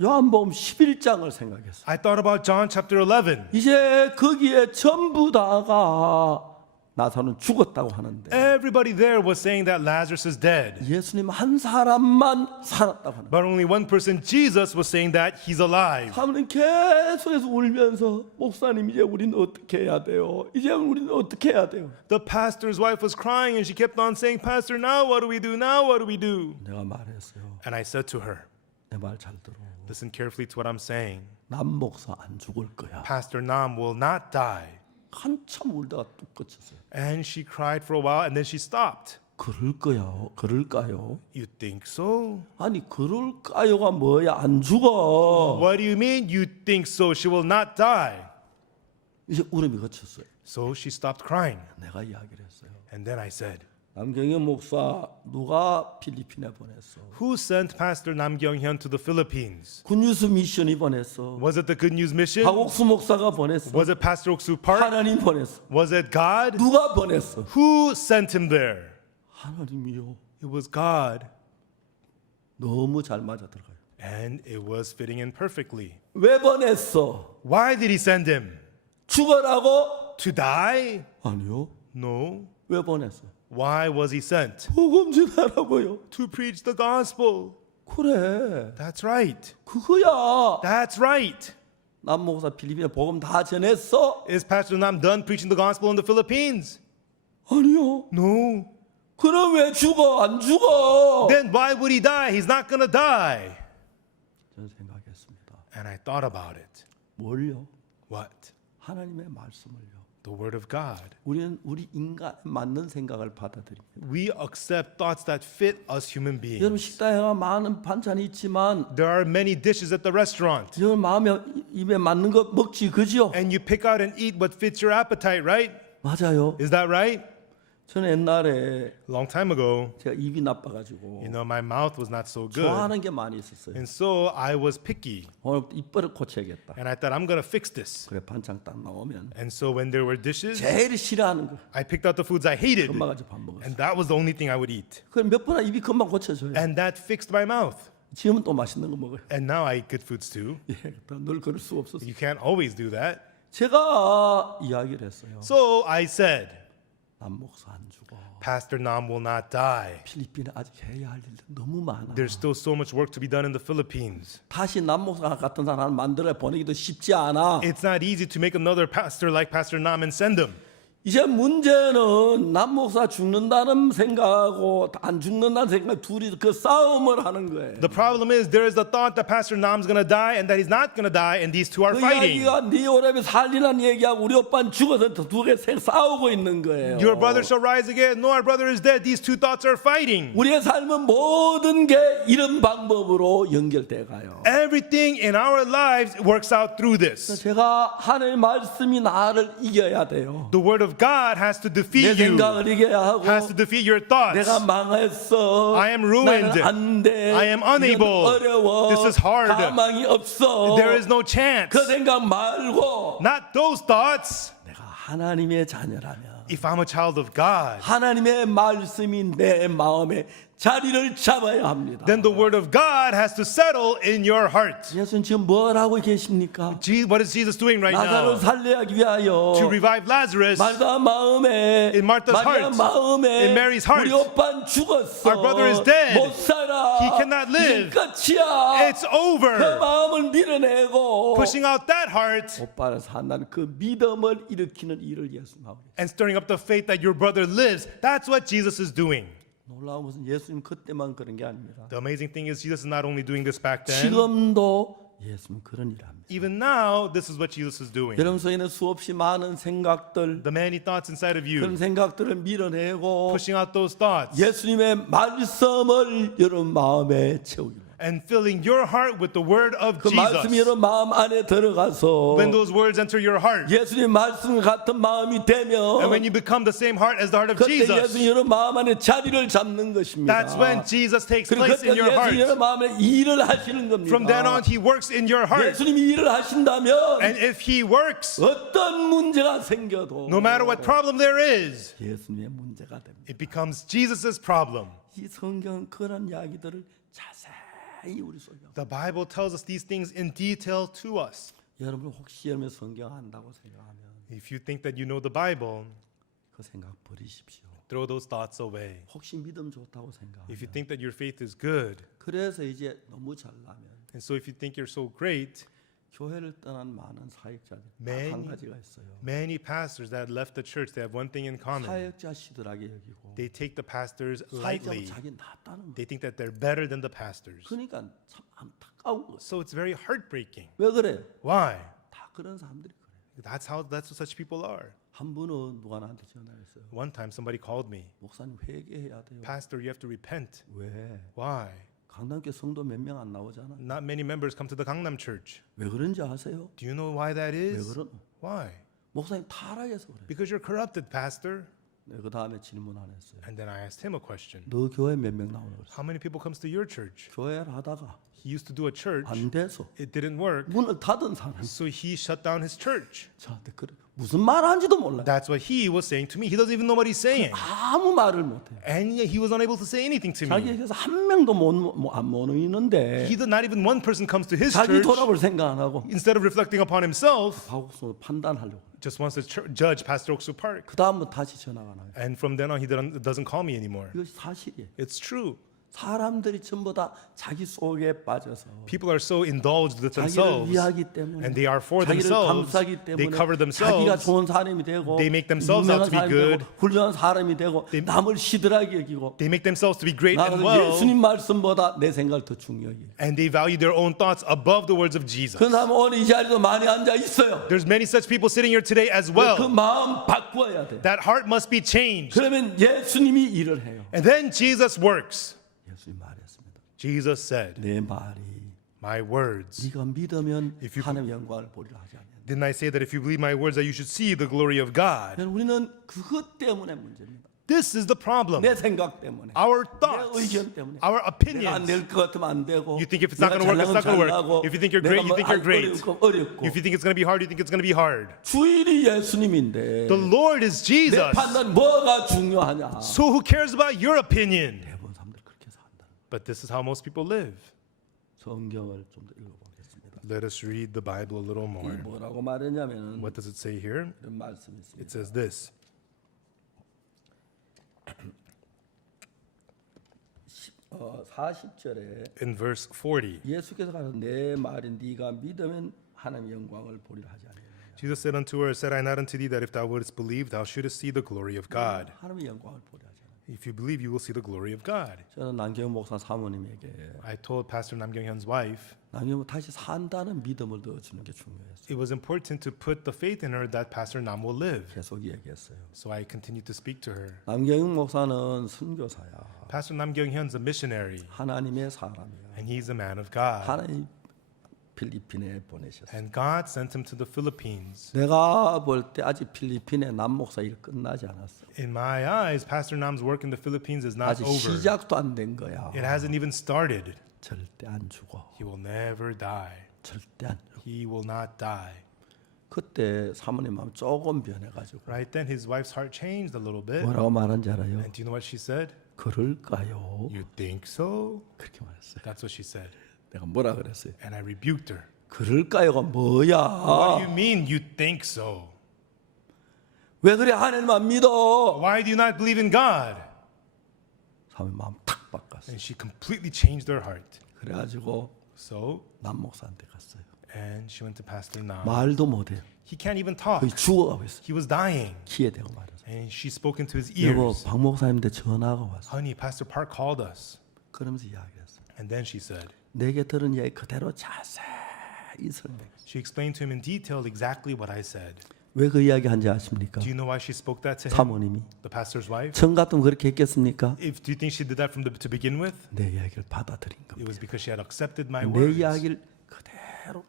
요한복음 11장을 생각했어요. I thought about John chapter 11. 이제 거기에 전부 다가 나사로는 죽었다고 하는데 Everybody there was saying that Lazarus is dead. 예수님 한 사람만 살았다고 하는 거예요. But only one person, Jesus, was saying that he's alive. 사모님 계속해서 울면서 목사님 이제 우리는 어떻게 해야 돼요? 이제 우리는 어떻게 해야 돼요? The pastor's wife was crying and she kept on saying, Pastor, now what do we do? Now what do we do? 내가 말했어요. And I said to her, 내 말 잘 들어. listen carefully to what I'm saying. 남 목사 안 죽을 거야. Pastor Nam will not die. 한참 울다가 뚝 그쳤어요. And she cried for a while and then she stopped. 그럴까요? You think so? 아니 그럴까요가 뭐야? 안 죽어. What do you mean you think so? She will not die. 이제 울음이 그쳤어요. So she stopped crying. 내가 이야기를 했어요. And then I said, 남경현 목사 누가 필리핀에 보냈어? who sent Pastor Nam Kyung-hyun to the Philippines? 굿뉴스 미션이 보냈어. Was it the Good News Mission? 박옥수 목사가 보냈어. Was it Pastor Ock Soo Park? 하나님 보냈어. Was it God? 누가 보냈어? Who sent him there? 하나님이요. It was God. 너무 잘 맞아 들어가요. And it was fitting in perfectly. 왜 보냈어? Why did he send him? 죽어라고? To die? 아니요. No. 왜 보냈어? Why was he sent? 복음 전하라고요. To preach the gospel. 그래. That's right. 그거야. That's right. 남 목사 필리핀에 복음 다 전했어? Is Pastor Nam done preaching the gospel in the Philippines? 아니요. No. 그럼 왜 죽어? 안 죽어. Then why would he die? He's not gonna die. 저는 생각했습니다. And I thought about it. 뭘요? What? 하나님의 말씀을요. The Word of God. 우리는 우리 인간에 맞는 생각을 받아들입니다. We accept thoughts that fit us human beings. 여러분 식당에 가면 많은 반찬이 있지만 There are many dishes at the restaurant. 여러분 마음에 입에 맞는 거 먹지 그죠? And you pick out and eat what fits your appetite, right? 맞아요. Is that right? 저는 옛날에 A long time ago, 제가 입이 나빠가지고 my mouth was not so good. 좋아하는 게 많이 있었어요. And so I was picky. 오늘 입버릇 고쳐야겠다. And I thought, I'm going to fix this. 그래 반찬 딱 나오면 And so when there were dishes, 제일 싫어하는 거 I picked out the foods I hated. 금방 가지고 밥 먹었어요. And that was the only thing I would eat. 그럼 몇 번 입이 금방 고쳐져요. And that fixed my mouth. 지금은 또 맛있는 거 먹어요. And now I eat good foods too. 예, 늘 그럴 수 없었어요. You can't always do that. 제가 이야기를 했어요. So I said, 남 목사 안 죽어. Pastor Nam will not die. 필리핀에 아직 해야 할 일도 너무 많아. There's still so much work to be done in the Philippines. 다시 남 목사 같은 사람 만들어 보내기도 쉽지 않아. It's not easy to make another pastor like Pastor Nam and send him. 이제 문제는 남 목사 죽는다는 생각하고 안 죽는다는 생각 둘이 그 싸움을 하는 거예요. The problem is there is the thought that Pastor Nam's going to die and that he's not going to die, and these two are 그 fighting. 이야기가 네 오래비 살리는 얘기하고 우리 오빠는 죽어서 두 개 싸우고 있는 거예요. Your brother shall rise again. No, our brother is dead. These two thoughts are fighting. 우리의 삶은 모든 게 이런 방법으로 연결돼 가요. Everything in our lives works out through this. 제가 하나님의 말씀이 나를 이겨야 돼요. The word of God has to 내 defeat you. 생각을 이겨야 하고 Has to defeat your thoughts. 내가 망했어. I am ruined. 나는 안 돼. I am unable. 이건 어려워. This is hard. 가망이 없어. There is no chance. 그 생각 말고 Not those thoughts. 내가 하나님의 자녀라면 If I'm a child of God, 하나님의 말씀이 내 마음에 자리를 잡아야 합니다. then the word of God has to settle in your heart. 예수님 지금 뭘 하고 계십니까? What is Jesus doing right 나사로 now? 살려하기 위하여 To revive Lazarus. 마르다 마음에 In Martha's 마리아 heart. 마음에 In Mary's heart. 우리 오빠는 죽었어. Our brother is dead. 못 살아. He cannot live. 이제 끝이야. It's 그 over. 마음을 밀어내고 Pushing out that heart 오빠를 산다는 그 믿음을 일으키는 일을 예수님 하고 계세요. and stirring up the faith that your brother lives. That's what Jesus is doing. 놀라운 것은 예수님 그때만 그런 게 아닙니다. The amazing thing is Jesus is not only doing this back then. 지금도 예수님 그런 일을 합니다. Even now, this is what Jesus is doing. 여러분 속에 있는 수없이 많은 생각들 The many thoughts inside of 그런 you, 생각들을 밀어내고 pushing out those thoughts 예수님의 말씀을 여러분 마음에 채우기 바랍니다. and filling your heart with the word of 그 말씀이 Jesus. 여러분 마음 안에 들어가서 When those words enter your heart, 예수님 말씀 같은 마음이 되면 and when you become the same heart as the heart of 그때 Jesus, 예수님 여러분 마음 안에 자리를 잡는 것입니다. that's when Jesus takes 그리고 place 그때 in your 예수님 여러분 heart. 마음에 일을 하시는 겁니다. From then on, He works in your heart. 예수님이 일을 하신다면 And if He works, 어떤 문제가 생겨도 no matter what problem there is, 예수님의 문제가 됩니다. it becomes Jesus' problem. 이 성경은 그런 이야기들을 자세히 우리 속에. The Bible tells us these things in detail to us. 여러분 혹시 여러분 성경 안다고 생각하면 If you think that you know the Bible, 그 생각 버리십시오. throw those thoughts away. 혹시 믿음 좋다고 생각하면 If you think that your faith is good, 그래서 이제 너무 잘나면 and so if you think you're so great, 교회를 떠난 많은 사역자들 Many- 한 가지가 있어요. many pastors that left the church, they have one thing in common. 사역자 시들하게 여기고 They take the pastors 사역자는 lightly. 자기 낫다는 거. They think that they're better than the pastors. 그러니까 참 안타까운 거. So it's very heartbreaking. 왜 그래? Why? 다 그런 사람들이 그래. That's what such people are. 한 분은 누가 나한테 전화했어요. One time somebody called me, 목사님 회개해야 돼요. Pastor, you have to repent. 왜? Why? 강남교 성도 몇 명 안 나오잖아. Not many members come to the Gangnam church. 왜 그런지 아세요? Do you know why that 왜 is? 그런? Why? 목사님 타락해서 그래. Because you're corrupted, Pastor. 그 다음에 질문 안 했어요. And then I asked him a question. 너 교회 몇 명 나오는 그랬어? How many people comes to your church? 교회를 하다가 He used to do a church. 안 돼서 It didn't work. 문을 닫은 사람. So he shut down his church. 저한테 그래. 무슨 말 하는지도 몰라. That's what he was saying to me. He doesn't even know what he's saying. 아무 말을 못해. And yet he was unable to say anything to me. 자기에게서 한 명도 안 모이는데 Not even one person comes to his 자기 church. 돌아볼 생각 안 하고 Instead of reflecting upon himself, 하고서 판단하려고. just wants to judge Pastor Ock Soo Park. 그 다음부터 다시 전화가 나요. And from then on, he doesn't call me anymore. 이것이 사실이에요. It's true. 사람들이 전부 다 자기 속에 빠져서 People are so indulged with 자기를 themselves, 위하기 때문에 and they are for 자기를 themselves. 감싸기 They 때문에 cover 자기가 themselves. 좋은 사람이 되고 They make themselves 유명한 out to be 사람이 good. 되고 훌륭한 사람이 되고 남을 시들하게 여기고 They make themselves to be great and 나는 well, 예수님 말씀보다 내 생각을 더 중요하게 해요. and they value their own thoughts above the words of Jesus. 그 사람 오늘 이 자리도 많이 앉아 있어요. There's many such people sitting here today as 그 well. 마음 바꿔야 돼. That heart must be changed. 그러면 예수님이 일을 해요. And then Jesus works. 예수님 말했습니다. Jesus said, 내 말이 my words. 네가 믿으면 If you- 하나님의 영광을 보리라 하지 않냐. Didn't I say that if you believe my words that you should see the glory of God? 우리는 그것 때문에 문제입니다. This is the problem. 내 생각 때문에, Our 내 thoughts, 의견 때문에. our 내가 안 opinions. 될 것 같으면 안 되고, You think if it's not 내가 going to work, it's not going to 잘나가면 work. If you think you're great, you think you're great. 어렵고. If you think it's going to be hard, you think it's going to be hard. 주인이 예수님인데 The Lord is 내 Jesus. 판단 뭐가 중요하냐? So who cares about your opinion? 대부분 사람들 그렇게 산다. But this is how most people live. 성경을 좀 더 읽어보겠습니다. Let us read the Bible a little more. 뭐라고 말했냐면은 What does it say here? 이런 말씀이 It 있습니다. says this. 40절에 In verse 40, 예수께서 가서 내 말이 네가 믿으면 하나님의 영광을 보리라 하지 않느냐. Jesus said unto her, Said I not unto thee that if thou wouldest believe, thou shouldest see the glory of God? 하나님의 영광을 보리라 하지 않느냐. If you believe, you will see the glory of God. 저는 남경 목사 사모님에게 I told Pastor Nam Kyung-hyun's wife, 남경 다시 산다는 믿음을 넣어주는 게 중요했어요. it was important to put the faith in her that Pastor Nam will live. 계속 얘기했어요. So I continued to speak to her. 남경 목사는 선교사야. Pastor Nam Kyung-hyun's a missionary, 하나님의 사람이야. and he's a man of God. 하나님 필리핀에 보내셨어요. And God sent him to the Philippines. 내가 볼 때 아직 필리핀의 남 목사 일 끝나지 않았어. In my eyes, Pastor Nam's work in the Philippines is not 아직 over. 시작도 안 된 거야. It hasn't even started. 절대 안 죽어. He will never die. 절대 안 죽어. He will not die. 그때 사모님 마음 조금 변해가지고 Right then, his wife's heart changed a little bit. 뭐라고 말한지 알아요? And do you know what she said? 그럴까요? You think so? 그렇게 말했어요. That's what she said. 내가 뭐라 그랬어요? And I rebuked her. 그럴까요가 뭐야? What do you mean you think so? 왜 그래 하나님만 믿어? Why do you not believe in God? 사모님 마음 탁 바꿨어요. And she completely changed her heart. 그래가지고 So, 남 목사한테 갔어요. and she went to Pastor Nam. 말도 못해요. He can't even talk. 거의 죽어가고 있어요. He was dying. 키에 대고 말해서. And she spoke into his 여보, ears. 박 목사님한테 전화가 왔어. Honey, Pastor Park called us. 그러면서 이야기했어. And then she said, 내게 들은 얘기 그대로 자세히 설명했어. she explained to him in detail exactly what I said. 왜 그 이야기 한지 아십니까? Do you know why she spoke that to him? 사모님이 The pastor's wife? 전 같으면 그렇게 했겠습니까? Do you think she did that to begin with? 내 이야기를 받아들인 It 겁니다. was because she had accepted my 내 words. 이야기를 그대로.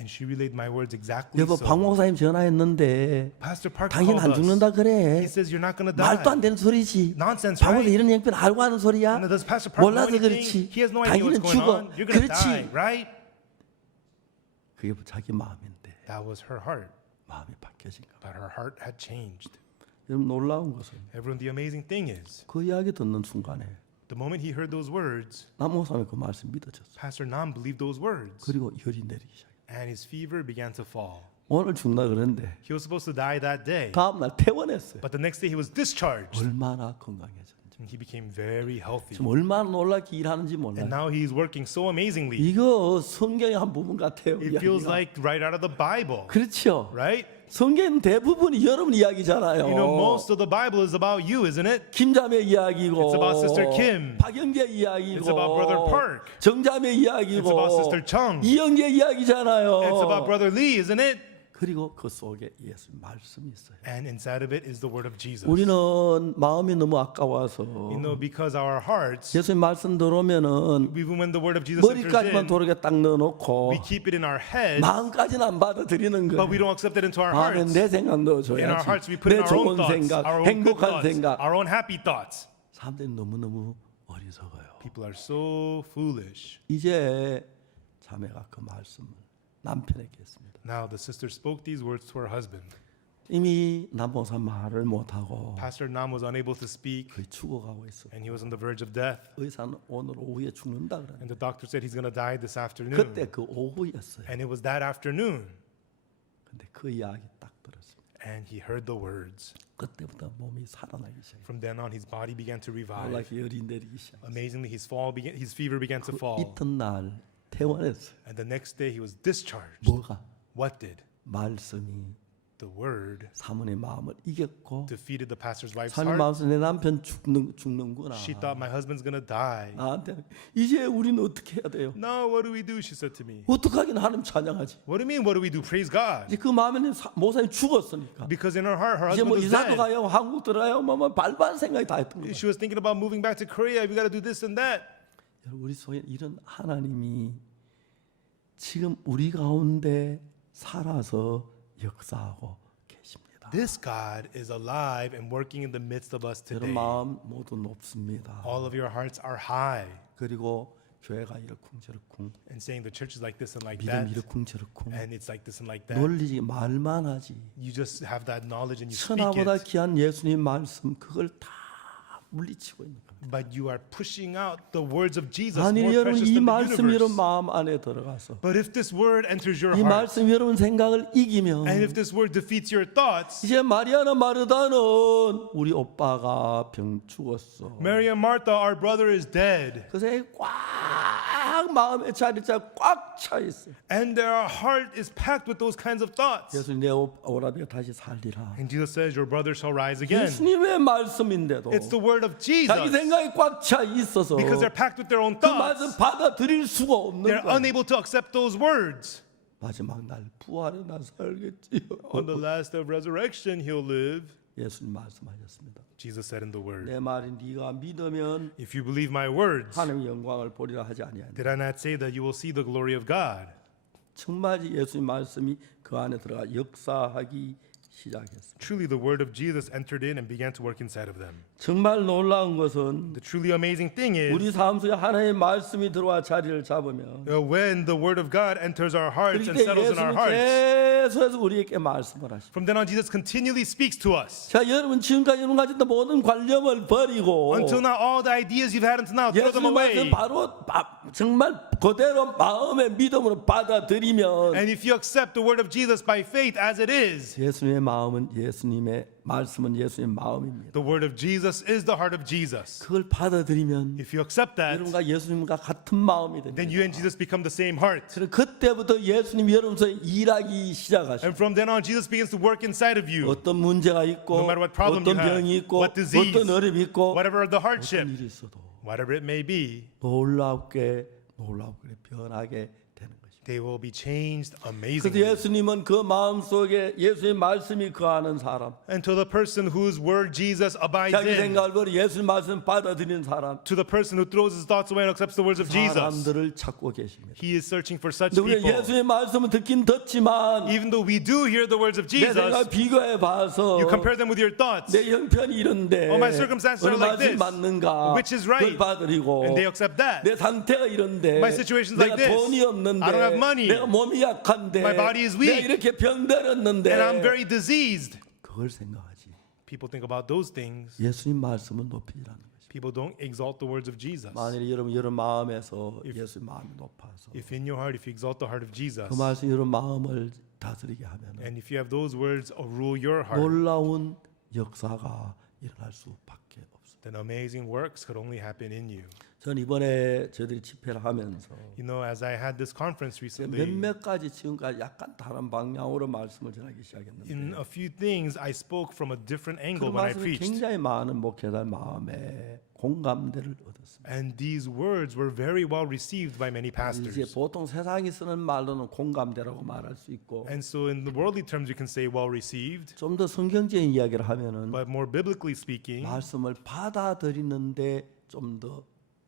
And she relayed my words exactly 여보, 박 so. 목사님 전화했는데 Pastor Park 당신 called 안 죽는다 us. 그래. He says you're not going to die. 말도 안 되는 소리지. Nonsense, 박 목사 right? 이런 형편 알고 하는 소리야. And does Pastor Park know 몰라서 anything? 그렇지. He has no idea what's 당신은 going 죽어. on. You're going to die, 그렇지. right? 그게 자기 마음인데 That was her heart. 마음이 바뀌어진 거야. But her heart had changed. 여러분 놀라운 것은 Everyone, the amazing thing is, 그 이야기 듣는 순간에 the moment he heard those words, 남 목사님이 그 말씀 믿어졌어. Pastor Nam believed those words. 그리고 열이 내리기 시작해. And his fever began to fall. 오늘 죽나 그랬는데 He was supposed to die that day. 다음 날 퇴원했어요. But the next day he was discharged. 얼마나 건강해졌는지. And he became very healthy. 지금 얼마나 놀랍게 일하는지 And 몰라요. now he's working so amazingly. 이거 성경의 한 부분 같아요. It feels 이야기가. like right out of the Bible. 그렇죠. Right? 성경 대부분이 여러분 이야기잖아요. You know, most of the Bible is about you, isn't it? 김자매 이야기고, It's about Sister Kim. 박영재 이야기고, It's about Brother Park. 정자매 이야기고, It's about Sister Chung. 이영재 이야기잖아요. It's about Brother Lee, isn't it? 그리고 그 속에 예수 말씀이 있어요. And inside of it is the word of Jesus. 우리는 마음이 너무 아까워서 You know, because our hearts, 예수님 말씀 들어오면은 even when the word of Jesus enters 머리까지만 in, 도르게 딱 넣어놓고 we keep it in our heads, 마음까지는 안 받아들이는 but we 거예요. don't accept it into our 마음에 hearts. 내 생각 In our 넣어줘야지. hearts, we put in 내 our 좋은 own thoughts, 생각, our own good 행복한 thoughts, 생각. our own happy thoughts. 사람들이 너무너무 어리석어요. People are so foolish. 이제 자매가 그 말씀을 남편에게 했습니다. Now the sister spoke these words to her husband. 이미 남보사 말을 못하고 Pastor Nam was unable to speak, 거의 죽어가고 있어. and he was on the verge of death. 의사는 오늘 오후에 죽는다 그래. And the doctor said he's going to die this afternoon. 그때 그 오후였어요. And it was that afternoon. 근데 그 이야기 딱 들었습니다. And he heard the words. 그때부터 몸이 살아나기 시작해요. From then on, his body began to revive. 놀랍게 열이 내리기 시작해요. Amazingly, his fever began to fall. 이튿날 퇴원했어요. And the next day, he was discharged. 뭐가? What did? 말씀이 The word 사모의 마음을 이겼고 defeated the pastor's wife's 사모의 heart. 마음에서 내 남편 죽는구나. She thought my husband's gonna die. 나한테 이제 우리는 어떻게 해야 돼요? No, what do we do? She said to me. 어떡하긴 하나님 찬양하지. What do you mean? What do we do? Praise God. 이제 그 마음에는 모사님 죽었으니까. Because in her heart, her 이제 husband 뭐 was 이사도 dead. 가요, 한국 들어가요, 뭐 발반 생각이 다 했던 거예요. She was thinking about moving back to Korea. We got to do this and that. 여러분, 우리 속에 이런 하나님이 지금 우리 가운데 살아서 역사하고 계십니다. This God is alive and working in the midst of us 여러분 today. 마음 모두 높습니다. All of your hearts are high. 그리고 교회가 이러쿵저러쿵, And saying the church is like this and like 믿음 that. 이러쿵저러쿵, And it's like this and like that. 논리지 말만 하지. You just have that knowledge and you speak 천하보다 it. 귀한 예수님 말씀 그걸 다 물리치고 있는 겁니다. But you are pushing out the words of Jesus 아니 more 여러분 precious 이 than the 말씀이 여러분 universe. 마음 안에 들어가서 But if this word enters your 이 heart, 말씀이 여러분 생각을 이기면 and if this word defeats your thoughts, 이제 마리아나 마르다는 우리 오빠가 병 죽었어. Mary and Martha, our brother is dead. 그래서 꽉 마음의 자리자 꽉 차 있어. And their heart is packed with those kinds of thoughts. 예수님 내 오라비가 다시 살리라. And Jesus says, your brother shall rise again. 예수님의 말씀인데도 It's the word of 자기 Jesus. 생각이 꽉 차 있어서 Because they're packed with their own 그 말씀 thoughts, 받아들일 수가 없는 they're 거야. unable to accept those words. 마지막 날 부활에 나 살겠지요. On the last of resurrection, he'll live. 예수님 말씀하셨습니다. Jesus said in the word, 내 말이 네가 믿으면 if you believe my words, 하나님의 영광을 보리라 하지 아니하냐. did I not say that you will see the glory of God? 정말 예수님 말씀이 그 안에 들어가 역사하기 시작했습니다. Truly, the word of Jesus entered in and began to work inside of them. 정말 놀라운 것은 The truly amazing thing is, 우리 삶 속에 하나님의 말씀이 들어와 자리를 잡으면 when the word of God enters our hearts and 그때 settles in our 예수님이 hearts, 계속해서 우리에게 말씀을 하십니다. from then on, Jesus continually speaks to us. 자, 여러분 지금까지 여러분 가졌던 모든 관념을 버리고 Until now, all the ideas you've had until now, throw them 예수님 말씀 away. 바로 정말 그대로 마음의 믿음으로 받아들이면 And if you accept the word of Jesus by faith as it is, 예수님의 마음은 예수님의 말씀은 예수님의 마음입니다. the word of Jesus is the heart of Jesus. 그걸 받아들이면 If you accept that, 여러분과 예수님과 같은 마음이 then 됩니다. you and Jesus become the same heart. 그래서 그때부터 예수님이 여러분에서 일하기 시작하십니다. And from then on, Jesus begins to work inside of you. 어떤 문제가 있고 No matter what problem 어떤 you have, 병이 있고 what disease, 어떤 어려움이 있고 Whatever the 어떤 hardship, 일이 있어도 whatever it may be, 놀랍게 변하게 되는 것입니다. they will be changed 그래서 amazingly. 예수님은 그 마음속에 예수의 말씀이 거하는 사람, And to the person whose word Jesus abides 자기 in, 생각을 버리 예수님 말씀 받아들이는 사람, to the person who throws his thoughts away and accepts the words of Jesus, 사람들을 찾고 계십니다. he is searching for such 근데 우리가 people. 예수의 말씀을 듣긴 듣지만 Even though we do hear the words of 내 Jesus, 생각 비교해 봐서 you compare them with your thoughts, 내 형편이 이런데 Oh, my circumstances 어느 are like 말씀이 this. 맞는가 Which is right? 그걸 받아들이고 and they accept that. 내 상태가 이런데 My situation's 내가 like this. 돈이 없는데 I don't have money. 내가 몸이 약한데 My body is weak. 내가 이렇게 병들었는데 And I'm very diseased. 그걸 생각하지. People think about those things. 예수님 말씀은 높이라는 것입니다. People don't exalt the words of Jesus. 만일 여러분 마음에서 예수님 마음이 높아서 If in your heart, if you exalt the heart of Jesus, 그 말씀 여러분 마음을 다스리게 하면 and if you have those words rule your heart, 놀라운 역사가 일어날 수밖에 없습니다. then amazing works could only happen in you. 전 이번에 저희들이 집회를 하면서 You know, as I had this conference recently, 몇몇 가지 지금까지 약간 다른 방향으로 말씀을 전하기 시작했는데 in a few things, I spoke from a different 그 angle when I 말씀이 preached. 굉장히 많은 목회자의 마음에 공감대를 얻었습니다. And these words were very well received by many 이제 pastors. 보통 세상이 쓰는 말로는 공감대라고 말할 수 있고 And so, in the worldly terms, you can say well received, 좀 더 성경적인 이야기를 하면은 but more biblically speaking, 말씀을 받아들이는데 좀 더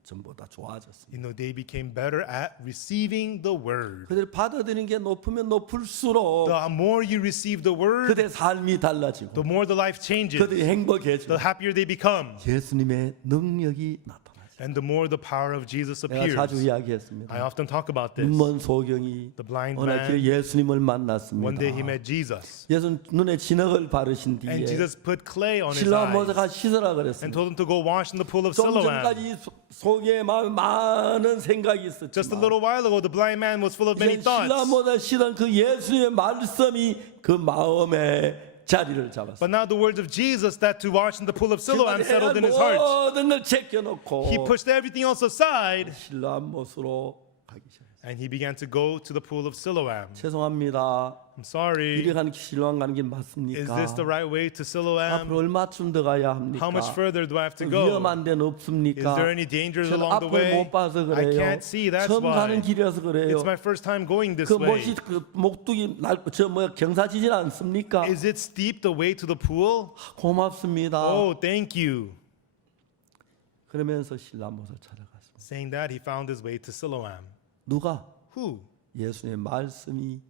전보다 좋아졌습니다. you know, they became better at receiving the word. 그들 받아들이는 게 높으면 높을수록 The more you receive the word, 그들의 삶이 달라지고 the more the life changes, 그들이 행복해지고 the happier they become, 예수님의 능력이 나타나죠. and the more the power of Jesus 내가 appears. 자주 이야기했습니다. I often talk about this. 눈먼 소경이 The blind 어느 man, 길에 예수님을 one 만났습니다. day he met Jesus, 예수 눈에 진흙을 바르신 and 뒤에 Jesus put clay on his 실로암 eyes 모자가 씻으라 and 그랬습니다. told him to go wash in the pool of 좀 Siloam. 전까지 속에 마음에 많은 생각이 Just a 있었지만 little while ago, the blind man was full of many 이제 실로암 thoughts. 모자 씻은 그 예수님의 말씀이 그 마음에 자리를 잡았어요. But now the words of Jesus that to wash in the pool of Siloam settled in his heart. 모든 걸 제껴놓고 He pushed everything else aside 실로암 못으로 가기 시작했어요. and he began to go to the pool of Siloam. 죄송합니다. I'm sorry. 이리 가는 실로암 가는 길 Is 맞습니까? this the right way to Siloam? 앞으로 얼마쯤 더 가야 합니까? How much further do I have to go? 위험한 데는 Is 없습니까? there any dangers 저는 along the 앞을 way? 못 봐서 I 그래요. can't see, that's 처음 why. 가는 길이라서 그래요. It's my first time going this 그 way. 못이 그 목둑이 경사지진 않습니까? Is it steep the way to the pool? 고맙습니다. Oh, thank you. 그러면서 신랑 못을 찾아갔습니다. Saying that, he found his way to Siloam. 누가? Who? 예수님의 말씀이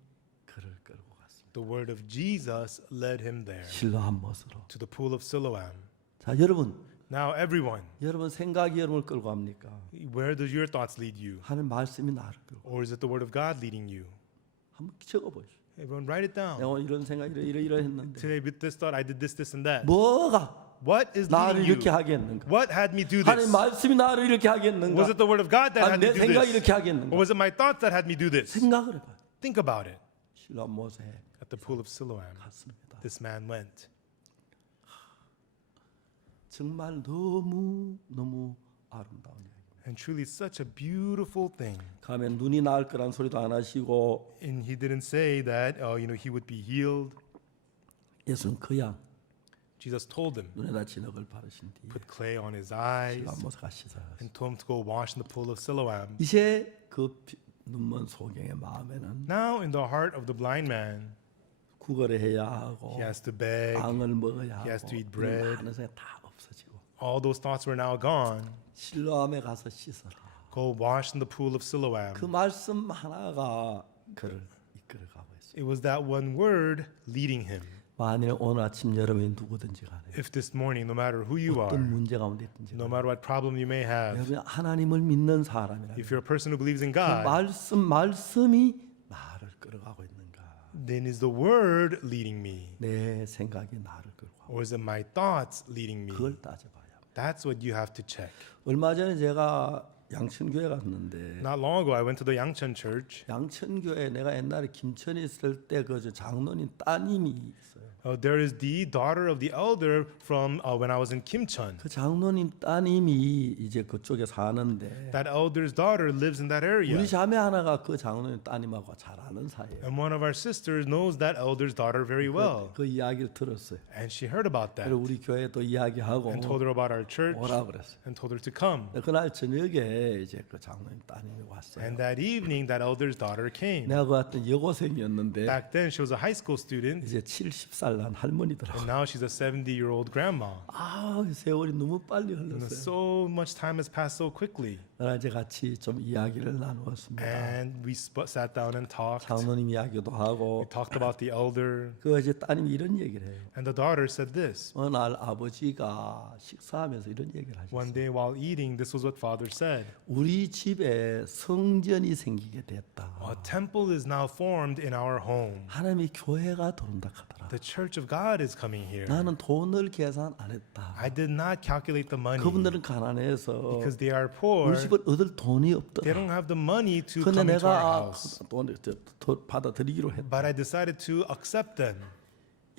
그를 끌고 갔습니다. The word of Jesus led him there 실로암 못으로. to the pool of Siloam. 자, 여러분, Now, everyone, 여러분 생각이 여러분을 끌고 갑니까? where does your thoughts lead you? 하는 말씀이 나를 끌고. Or is it the word of God leading you? 한번 적어 보시오. Everyone, write it down. 내가 오늘 이런 생각 이러 했는데 Today, with this thought, I did this, this, and that. 뭐가 What is 나를 leading 이렇게 you? 하겠는가? What had me do 하나님 this? 말씀이 나를 이렇게 하겠는가? Was it the word of God that 아니, had me 내 do 생각이 this? 이렇게 하겠는가? Or was it my thoughts that had me do this? 생각을 해봐. Think about it. 실로암 못에 At the pool of Siloam, 갔습니다. this man went. 정말 너무 아름다운 이야기. And truly, such a beautiful thing. 가면 눈이 나을 거란 소리도 안 하시고 And he didn't say that, he would be healed. 예수는 그냥 Jesus told him, 눈에다 진흙을 바르신 뒤에 put clay on his eyes, 실로암 못에 가시자. and told him to go wash in the pool of Siloam. 이제 그 눈먼 소경의 마음에는 Now, in the heart of the blind man, 구걸을 해야 하고 he has to beg. 빵을 먹어야 He has 하고 to eat bread. 많은 생각 다 없어지고 All those thoughts were now gone. 실로암에 가서 씻어라. Go wash in the pool of Siloam. 그 말씀 하나가 그를 이끌어가고 있어요. It was that one word leading him. 만일 오늘 아침 여러분이 누구든지 간에 If this morning, no matter who you 어떤 are, 문제 가운데 있든지 no matter what problem you may have, 여러분이 하나님을 믿는 사람이라면 if you're a person who believes in 그 God, 말씀이 나를 끌어가고 있는가? then is the word leading me? 내 생각이 나를 끌고 가고 Or is it my thoughts leading me? 그걸 따져봐야 합니다. That's what you have to check. 얼마 전에 제가 양천교회 갔는데 Not long ago, I went to the Yangcheon church. 양천교회 내가 옛날에 김천에 있을 때 그 장로님 따님이 있어요. There is the daughter of the elder from when I was in Kimcheon. 그 장로님 따님이 이제 그쪽에 사는데 That elder's daughter lives in that area. 우리 자매 하나가 그 장로님 따님하고 잘 아는 사이예요. And one of our sisters knows that elder's daughter very well. 그 이야기를 들었어요. And she heard about that 그리고 우리 교회 또 이야기하고 and told her about our church 오라 그랬어요. and told her to come. 그날 저녁에 이제 그 장로님 따님이 왔어요. And that evening, that elder's daughter came. 내가 그 같은 여고생이었는데 Back then, she was a high school student, 이제 70살 난 할머니더라고. and now she's a 70-year-old grandma. 아, 세월이 너무 빨리 And 흘렀어요. so much time has passed so quickly. 그날 이제 같이 좀 이야기를 나누었습니다. And we sat down and talked. 장로님 이야기도 하고 We talked about the elder. 그 이제 따님이 이런 얘기를 해요. And the daughter said this. 어느 날 아버지가 식사하면서 이런 얘기를 하셨어요. One day while eating, this was what father said. 우리 집에 성전이 생기게 됐다. A temple is now formed in our home. 하나님의 교회가 들어온다 하더라. The church of God is coming here. 나는 돈을 계산 안 했다. I did not calculate the money 그분들은 가난해서 because they are poor. 우리 집을 얻을 돈이 They 없더라. don't have the money to 근데 come into our 내가 house. 돈을 받아들이기로 했다. But I decided to accept them.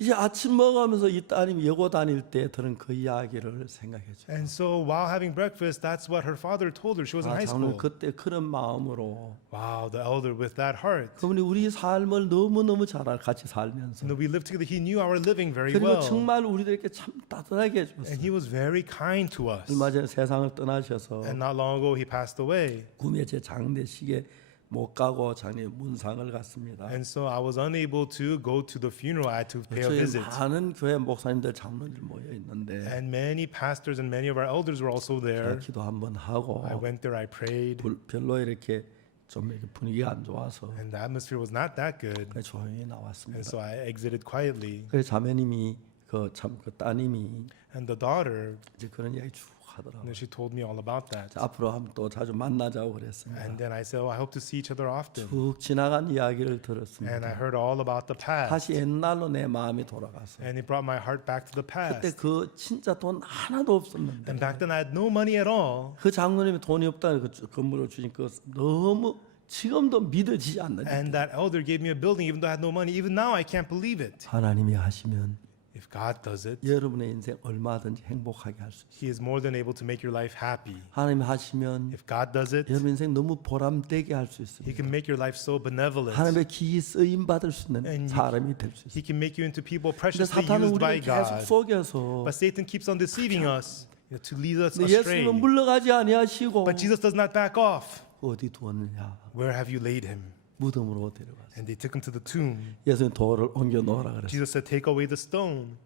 이제 아침 먹으면서 이 따님이 여고 다닐 때 들은 그 이야기를 생각해 줘. And so while having breakfast, that's what her father told her. She was in 아, high 장로님 school. 그때 그런 마음으로 Wow, the elder with that heart. 그분이 우리 삶을 너무너무 잘 같이 살면서 And we lived together. He knew our living very 그리고 well. 정말 우리들에게 참 따뜻하게 해줬어요. And he was very kind to us. 얼마 전에 세상을 떠나셔서 And not long ago, he passed away. 구미의 제 장례식에 못 가고 장례 문상을 갔습니다. And so I was unable to go to the funeral. I had to pay a 저희 visit. 많은 교회 목사님들 장로님들 모여 있는데 And many pastors and many of our elders were also there. 기도 한번 하고 I went there, I prayed. 별로 이렇게 좀 이렇게 분위기가 안 좋아서 And the atmosphere was not that good. 그냥 조용히 And 나왔습니다. so I exited quietly. 그래서 자매님이 그 따님이 And the daughter, 이제 그런 이야기 쭉 하더라고요. and then she told me all about that. 앞으로 한번 또 자주 만나자고 그랬습니다. And then I said, I hope to see each other often. 쭉 지나간 이야기를 And I 들었습니다. heard all about the past. 다시 옛날로 내 마음이 돌아갔어요. And it brought my heart back to the 그때 past. 그 진짜 돈 하나도 없었는데 And back then I had no money at all. 그 장로님이 돈이 없다는 그 건물을 주신 그 너무 지금도 믿어지지 않는 And that elder gave me a building even though I had no money. Even now I can't believe it. 하나님이 하시면 If God does it, 여러분의 인생 얼마든지 행복하게 할 수 있어요. He is more than able to make your life happy. 하나님이 하시면 If God does it, 여러분 인생 너무 보람되게 할 수 He 있습니다. can make your life so benevolent. 하나님의 기이 쓰임 받을 수 있는 And 사람이 될 수 있어요. He can make you into people 근데 preciously 사탄은 used by 우리를 계속 God. 속여서 But Satan keeps on deceiving us to lead us 근데 astray. 예수님은 물러가지 아니하시고 But Jesus does not back off. 어디 두었느냐? Where have you laid him? 무덤으로 데려갔어요. And they took him to the tomb. 예수님 돌을 옮겨 놓으라 그랬어요. Jesus said, take away the stone.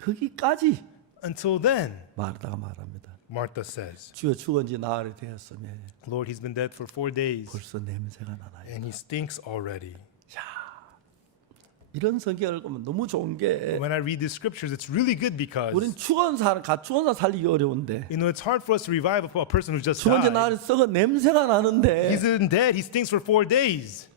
거기까지 Until then, 마르다가 말합니다. Martha says, 주여 죽은 지 나흘이 되었으며 Lord, he's been dead for 4 days. 벌써 냄새가 나나요? And he stinks already. 이런 성경을 보면 너무 좋은 게 When I read these scriptures, it's really good because 우린 죽은 사람 살리기 어려운데 it's hard for us to revive a person who just 죽은 지 died. 나흘이 썩은 냄새가 나는데 He's been dead. He stinks for 4 days.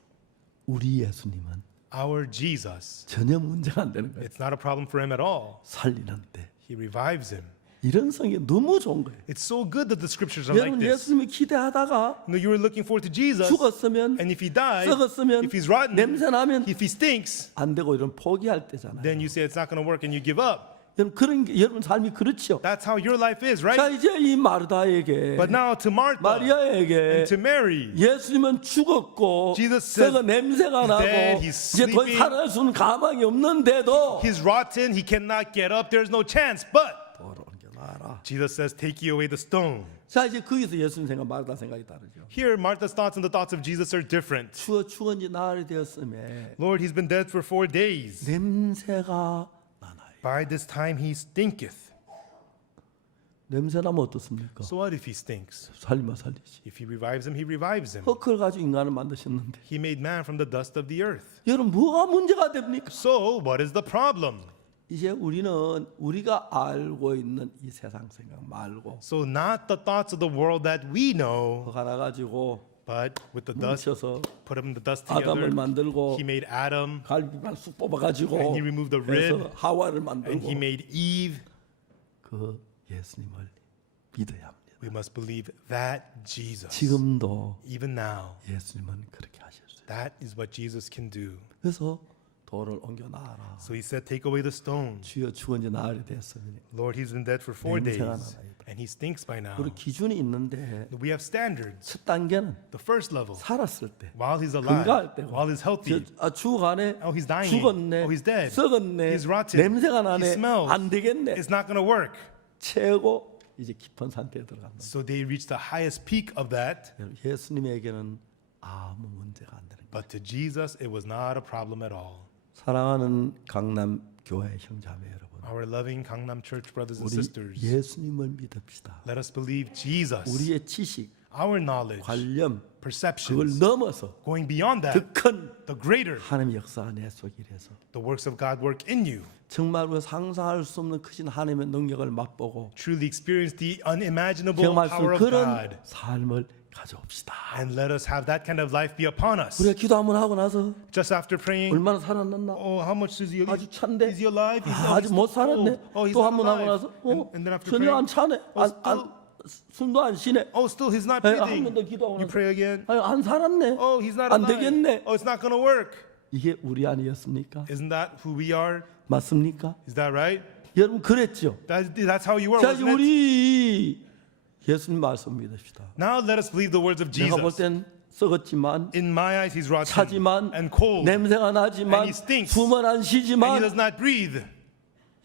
우리 예수님은 Our Jesus, 전혀 문제가 안 되는 거예요. it's not a problem for him at all. 살리는데 He revives him. 이런 성경 너무 좋은 거예요. It's so good that the scriptures are like 여러분 this. 예수님이 기대하다가 You were looking forward to Jesus, 죽었으면 and if he died, 썩었으면 if he's rotten, 냄새 나면 if he stinks, 안 되고 이런 포기할 때잖아요. then you say it's not going to work and you give up. 여러분 그런 게 여러분 삶이 그렇죠. That's how your life is, right? 자 이제 이 마르다에게 But now to Martha 마리아에게 and to Mary, 예수님은 죽었고 Jesus says 썩은 냄새가 나고 dead, he's 이제 더 sleeping. 살아날 수는 가망이 없는데도 he's rotten, he cannot get up, there's no chance. But 돌을 옮겨놔라. Jesus says, take ye away the stone. 자 이제 거기서 예수님 생각 마르다 생각이 다르죠. Here, Martha's thoughts and the thoughts of Jesus are different. 주어 죽은 지 나흘이 되었음에 Lord, he's been dead for 4 days. 냄새가 나나요. By this time he stinketh. 냄새 나면 어떻습니까? So what if he stinks? 살리면 살리지. If he revives him, he revives him. 흙을 가지고 인간을 만드셨는데 He made man from the dust of the earth. 여러분 뭐가 문제가 됩니까? So what is the problem? 이제 우리는 우리가 알고 있는 이 세상 생각 말고 So not the thoughts of the world that we know, 흙 하나 가지고 but with the dust, 뭉쳐서 put them in the dust 아담을 together. 만들고 He made Adam 갈비만 쑥 뽑아가지고 And he removed the rib. 해서 하와를 and 만들고 he made Eve. 그 예수님을 믿어야 합니다. We must believe that Jesus, 지금도 even now, 예수님은 그렇게 하셨어요. that is what Jesus can do. 그래서 돌을 옮겨 놔라. So he said, take away the stone. 주여 죽은 지 나흘이 되었으니 Lord, he's been dead for 4 냄새가 days. 나나이다. And he stinks by now. 우리 기준이 있는데 We have standards. 첫 단계는 The first level, 살았을 때 while he's alive, 건강할 때고 while he's healthy. 죽어가네 Oh, he's dying. 죽었네 Oh, he's dead. 썩었네 He's rotten. 냄새가 He 나네 smells. 안 되겠네 It's not going to work. 최고 이제 깊은 상태에 들어간다. So they reached the highest peak of that. 예수님에게는 아무 문제가 안 되는 거예요. But to Jesus, it was not a problem at all. 사랑하는 강남 교회 형제자매 여러분, Our loving Gangnam Church brothers and 우리 sisters, 예수님을 믿읍시다. let us believe Jesus. 우리의 지식, Our knowledge, 관념 그걸 perceptions, 넘어서 going beyond that, 더 큰 the greater, 하나님의 역사가 내 속에 일해서 the works of God work in you. 정말 우리가 상상할 수 없는 크신 하나님의 능력을 맛보고 Truly experience the unimaginable 경험할 수 power 있는 of 그런 God. 삶을 가져옵시다. And let us have that kind of life be upon us. 우리가 기도 한번 하고 나서 Just after praying, 얼마나 살았나? oh, how much is he? 아직 찬데? Is he alive? He's, 아, 아직 못 살았네. Oh, he's 또 not 한 번 하고 alive. 나서 And then after 전혀 praying, 안 차네. 숨도 안 쉬네. oh, still he's not 한 breathing. 번 더 기도하고 You 나서 pray again. 아니, 안 살았네. Oh, he's not 안 alive. 되겠네. Oh, it's not going to work. 이게 우리 아니었습니까? Isn't that who we are? 맞습니까? Is that right? 여러분 그랬죠. That's how you were, 자 이제 wasn't it? 우리 예수님 말씀 믿읍시다. Now let us believe the words of 내가 볼 Jesus. 땐 썩었지만 In my eyes, he's rotten 차지만 and cold, 냄새가 나지만 And he stinks. 숨은 안 and he 쉬지만 does not breathe.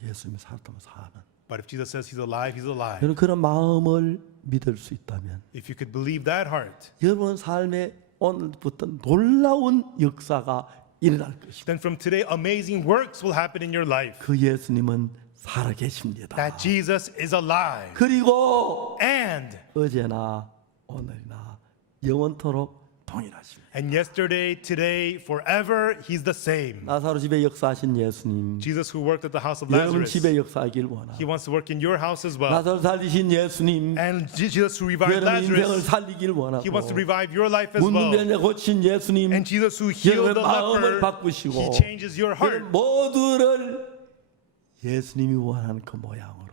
예수님이 살았다면 사는. But if Jesus says he's alive, he's alive. 여러분 그런 마음을 믿을 수 있다면 If you could believe that heart, 여러분 삶에 오늘부터 놀라운 역사가 일어날 것입니다. then from today, amazing works will happen in your life. 그 예수님은 살아계십니다. That Jesus is alive. 그리고 And 어제나 오늘이나 영원토록 동일하십니다. And yesterday, today, forever, he's the same. 나사로 집에 역사하신 예수님, Jesus who worked at the house of 여러분 Lazarus, 집에 역사하길 원합니다. he wants to work in your house as well. 나사로 살리신 예수님, And Jesus who revived 여러분 인생을 Lazarus, 살리길 원하고 he wants to revive your life as 묻는 well. 병에 고친 예수님, And Jesus who healed 여러분의 the 마음을 leper, 바꾸시고 he changes your heart. 여러분 모두를 예수님이 원하는 그 모양으로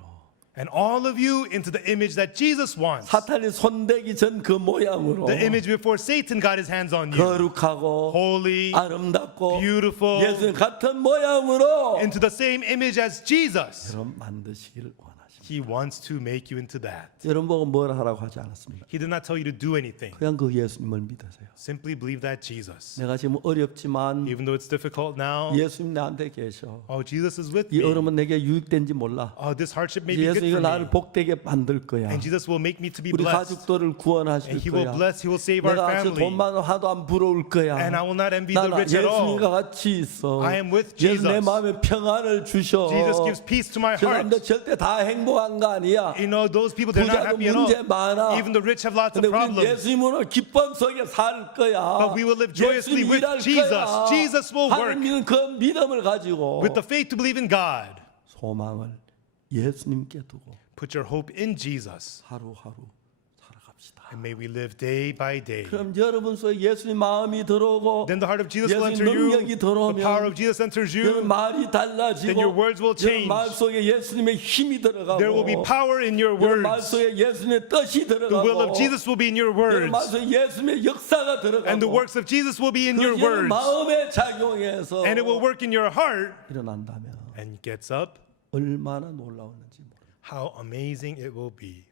And all of you into the image that Jesus wants. 사탄이 손대기 전 그 모양으로 The image before Satan got his hands on you. 거룩하고 Holy, 아름답고 beautiful, 예수님 같은 모양으로 into the same image as Jesus. 여러분 만드시기를 원하십니다. He wants to make you into that. 여러분 보고 뭘 하라고 하지 않았습니다. He did not tell you to do anything. 그냥 그 예수님을 믿으세요. Simply believe that Jesus. 내가 지금 어렵지만 Even though it's difficult now, 예수님 나한테 계셔. oh, Jesus is with 이 me. 어려움은 내게 유익된지 몰라. Oh, this hardship may be good 예수 이거 for me. 나를 복되게 만들 거야. And Jesus will make me to be 우리 blessed. 가족들을 구원하실 And He will 거야. bless, He will save our 내가 저 family. 돈만 하도 안 부러울 거야. And I will not envy the 나는 rich at all. 예수님과 같이 있어. I am with 예수 내 Jesus. 마음에 평안을 주셔. Jesus gives peace to my 저 heart. 사람들 절대 다 행복한 거 아니야. You know, those people, they're not 부자도 happy at all. 문제 많아. Even the rich have lots of 근데 우리는 problems. 예수님으로 기쁨 속에 살 거야. But we will live joyously 예수님 with 일할 Jesus. 거야. Jesus will work. 하나님은 그 믿음을 가지고 With the faith to believe in God. 소망을 예수님께 두고 Put your hope in Jesus. 하루하루 살아갑시다. And may we live day by day. 그럼 여러분 속에 예수님 마음이 들어오고 Then the heart of Jesus will enter 예수님 you. 능력이 The power 들어오면 of Jesus enters 여러분 you. 말이 달라지고 Then your words will 여러분 change. 마음속에 예수님의 힘이 들어가고 There will be power in your 여러분 words. 마음속에 예수님의 뜻이 The will 들어가고 of Jesus will be in your 여러분 words. 마음속에 예수님의 역사가 And the 들어가고 works of Jesus will be in 그 your 여러분 words. 마음에 작용해서 And it will work in your heart. 일어난다면 And gets up. 얼마나 놀라웠는지 모릅니다. How amazing it will be.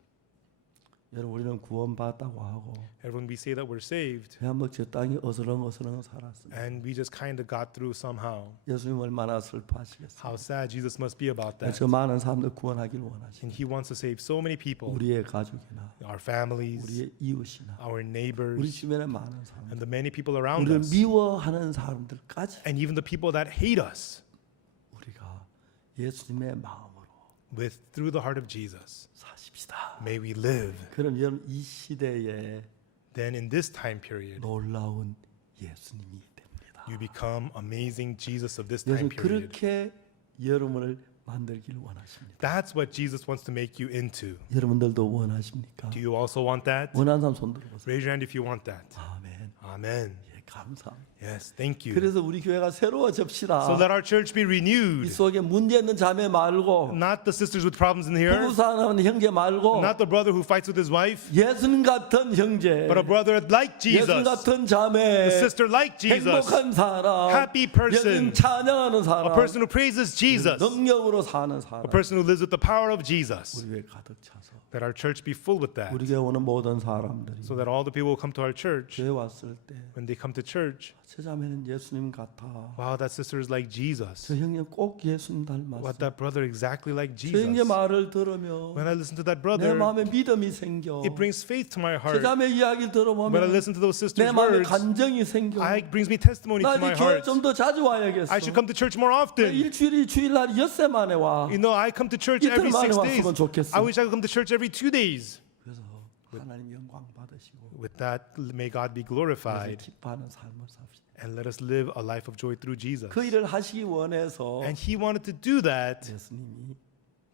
여러분 우리는 구원받았다고 하고 Everyone, we say that we're saved. 그냥 뭐저 땅이 어슬렁어슬렁 살았어요. And we just kind of got through somehow. 예수님 얼마나 슬퍼하시겠어요. How sad Jesus must be about that. 저 많은 사람들 구원하길 원하시고 And He wants to save so many people. 우리의 가족이나 Our families, 우리의 이웃이나 our 우리 neighbors, 주변에 많은 사람 and the many people around 우리를 us. 미워하는 사람들까지 And even the people that hate us. 우리가 예수님의 마음으로 Through the heart of Jesus. 사십시다. May we live. 그럼 여러분 이 시대에 Then in this time period, 놀라운 예수님이 됩니다. you become amazing Jesus of this time 여러분 period. 그렇게 여러분을 만들길 원하십니다. That's what Jesus wants to make you into. 여러분들도 원하십니까? Do you also want that? 원하는 사람 손 들어보세요. Raise your hand if you want that. 아멘. Amen. 예, 감사합니다. Yes, thank you. 그래서 우리 교회가 새로워집시다. So let our church be 이 renewed. 속에 문제 있는 자매 말고 Not the sisters with problems in here. 부부 사랑하는 형제 말고 Not the brother who fights with his wife. 예수님 같은 형제, But a brother like 예수님 Jesus. 같은 A 자매, sister like Jesus. 행복한 사람, Happy person. 예수님 찬양하는 A 사람, person who praises Jesus. 능력으로 사는 사람. A person who lives with the power of Jesus. 우리 교회 가득 차서 That our church be full with that. 우리 교회 오는 모든 사람들이 So that all the people who come to our church, 교회 왔을 때 when they come to church, 저 자매는 예수님 같아. wow, that sister is like Jesus. 저 형님 꼭 예수님 닮았어. What, that brother exactly like 저 형제 Jesus. 말을 들으면 When I listen to that 내 brother, 마음에 믿음이 생겨. it brings faith to my 저 heart. 자매 이야기를 When I 들어보면 listen to those 내 sisters' 마음에 words, 감정이 생겨. it brings me testimony 나 to my 이제 교회 heart. 좀 더 자주 와야겠어. I should come to church more often. 일주일이 주일날 엿새 만에 와. You know, I come to church every 이틀 만에 6 days. 왔으면 좋겠어. I wish I could come to church every 2 days. 그래서 하나님 영광 받으시고 With that, may God be 그래서 glorified. 기뻐하는 삶을 삽시다. And let us live a life of joy through Jesus. 그 일을 하시기 원해서 And He wanted to do that. 예수님이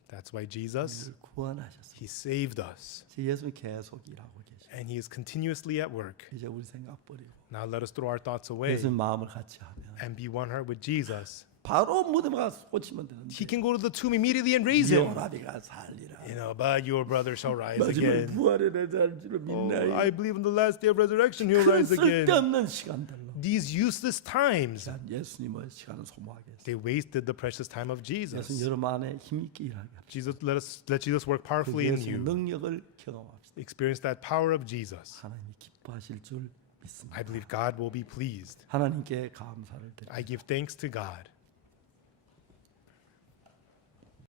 That's why Jesus, 우리를 구원하셨습니다. He saved us. 예수님 계속 일하고 계십니다. And He is continuously at work. 이제 우리 생각 버리고 Now let us throw our thoughts away 예수님 마음을 같이 하면 and be one heart with Jesus. 바로 무덤에 가서 꽂히면 되는데 He can go to the tomb immediately and raise him. 요라비가 살리라. You know, but your brother shall rise 마지막 again. 부활에 대한 줄을 Oh, 믿나이. I believe in the last day of resurrection he'll 그 rise again. 쓸데없는 시간들로 These useless times, 예수님의 시간을 소모하겠습니다. they wasted the precious time of 예수님 Jesus. 여러분 안에 힘있게 일하게 합시다. Jesus, let Jesus work 그 powerfully in 예수의 you. 능력을 경험합시다. Experience that power of Jesus. 하나님이 기뻐하실 줄 믿습니다. I believe God will be pleased. 하나님께 감사를 드립니다. I give thanks to God.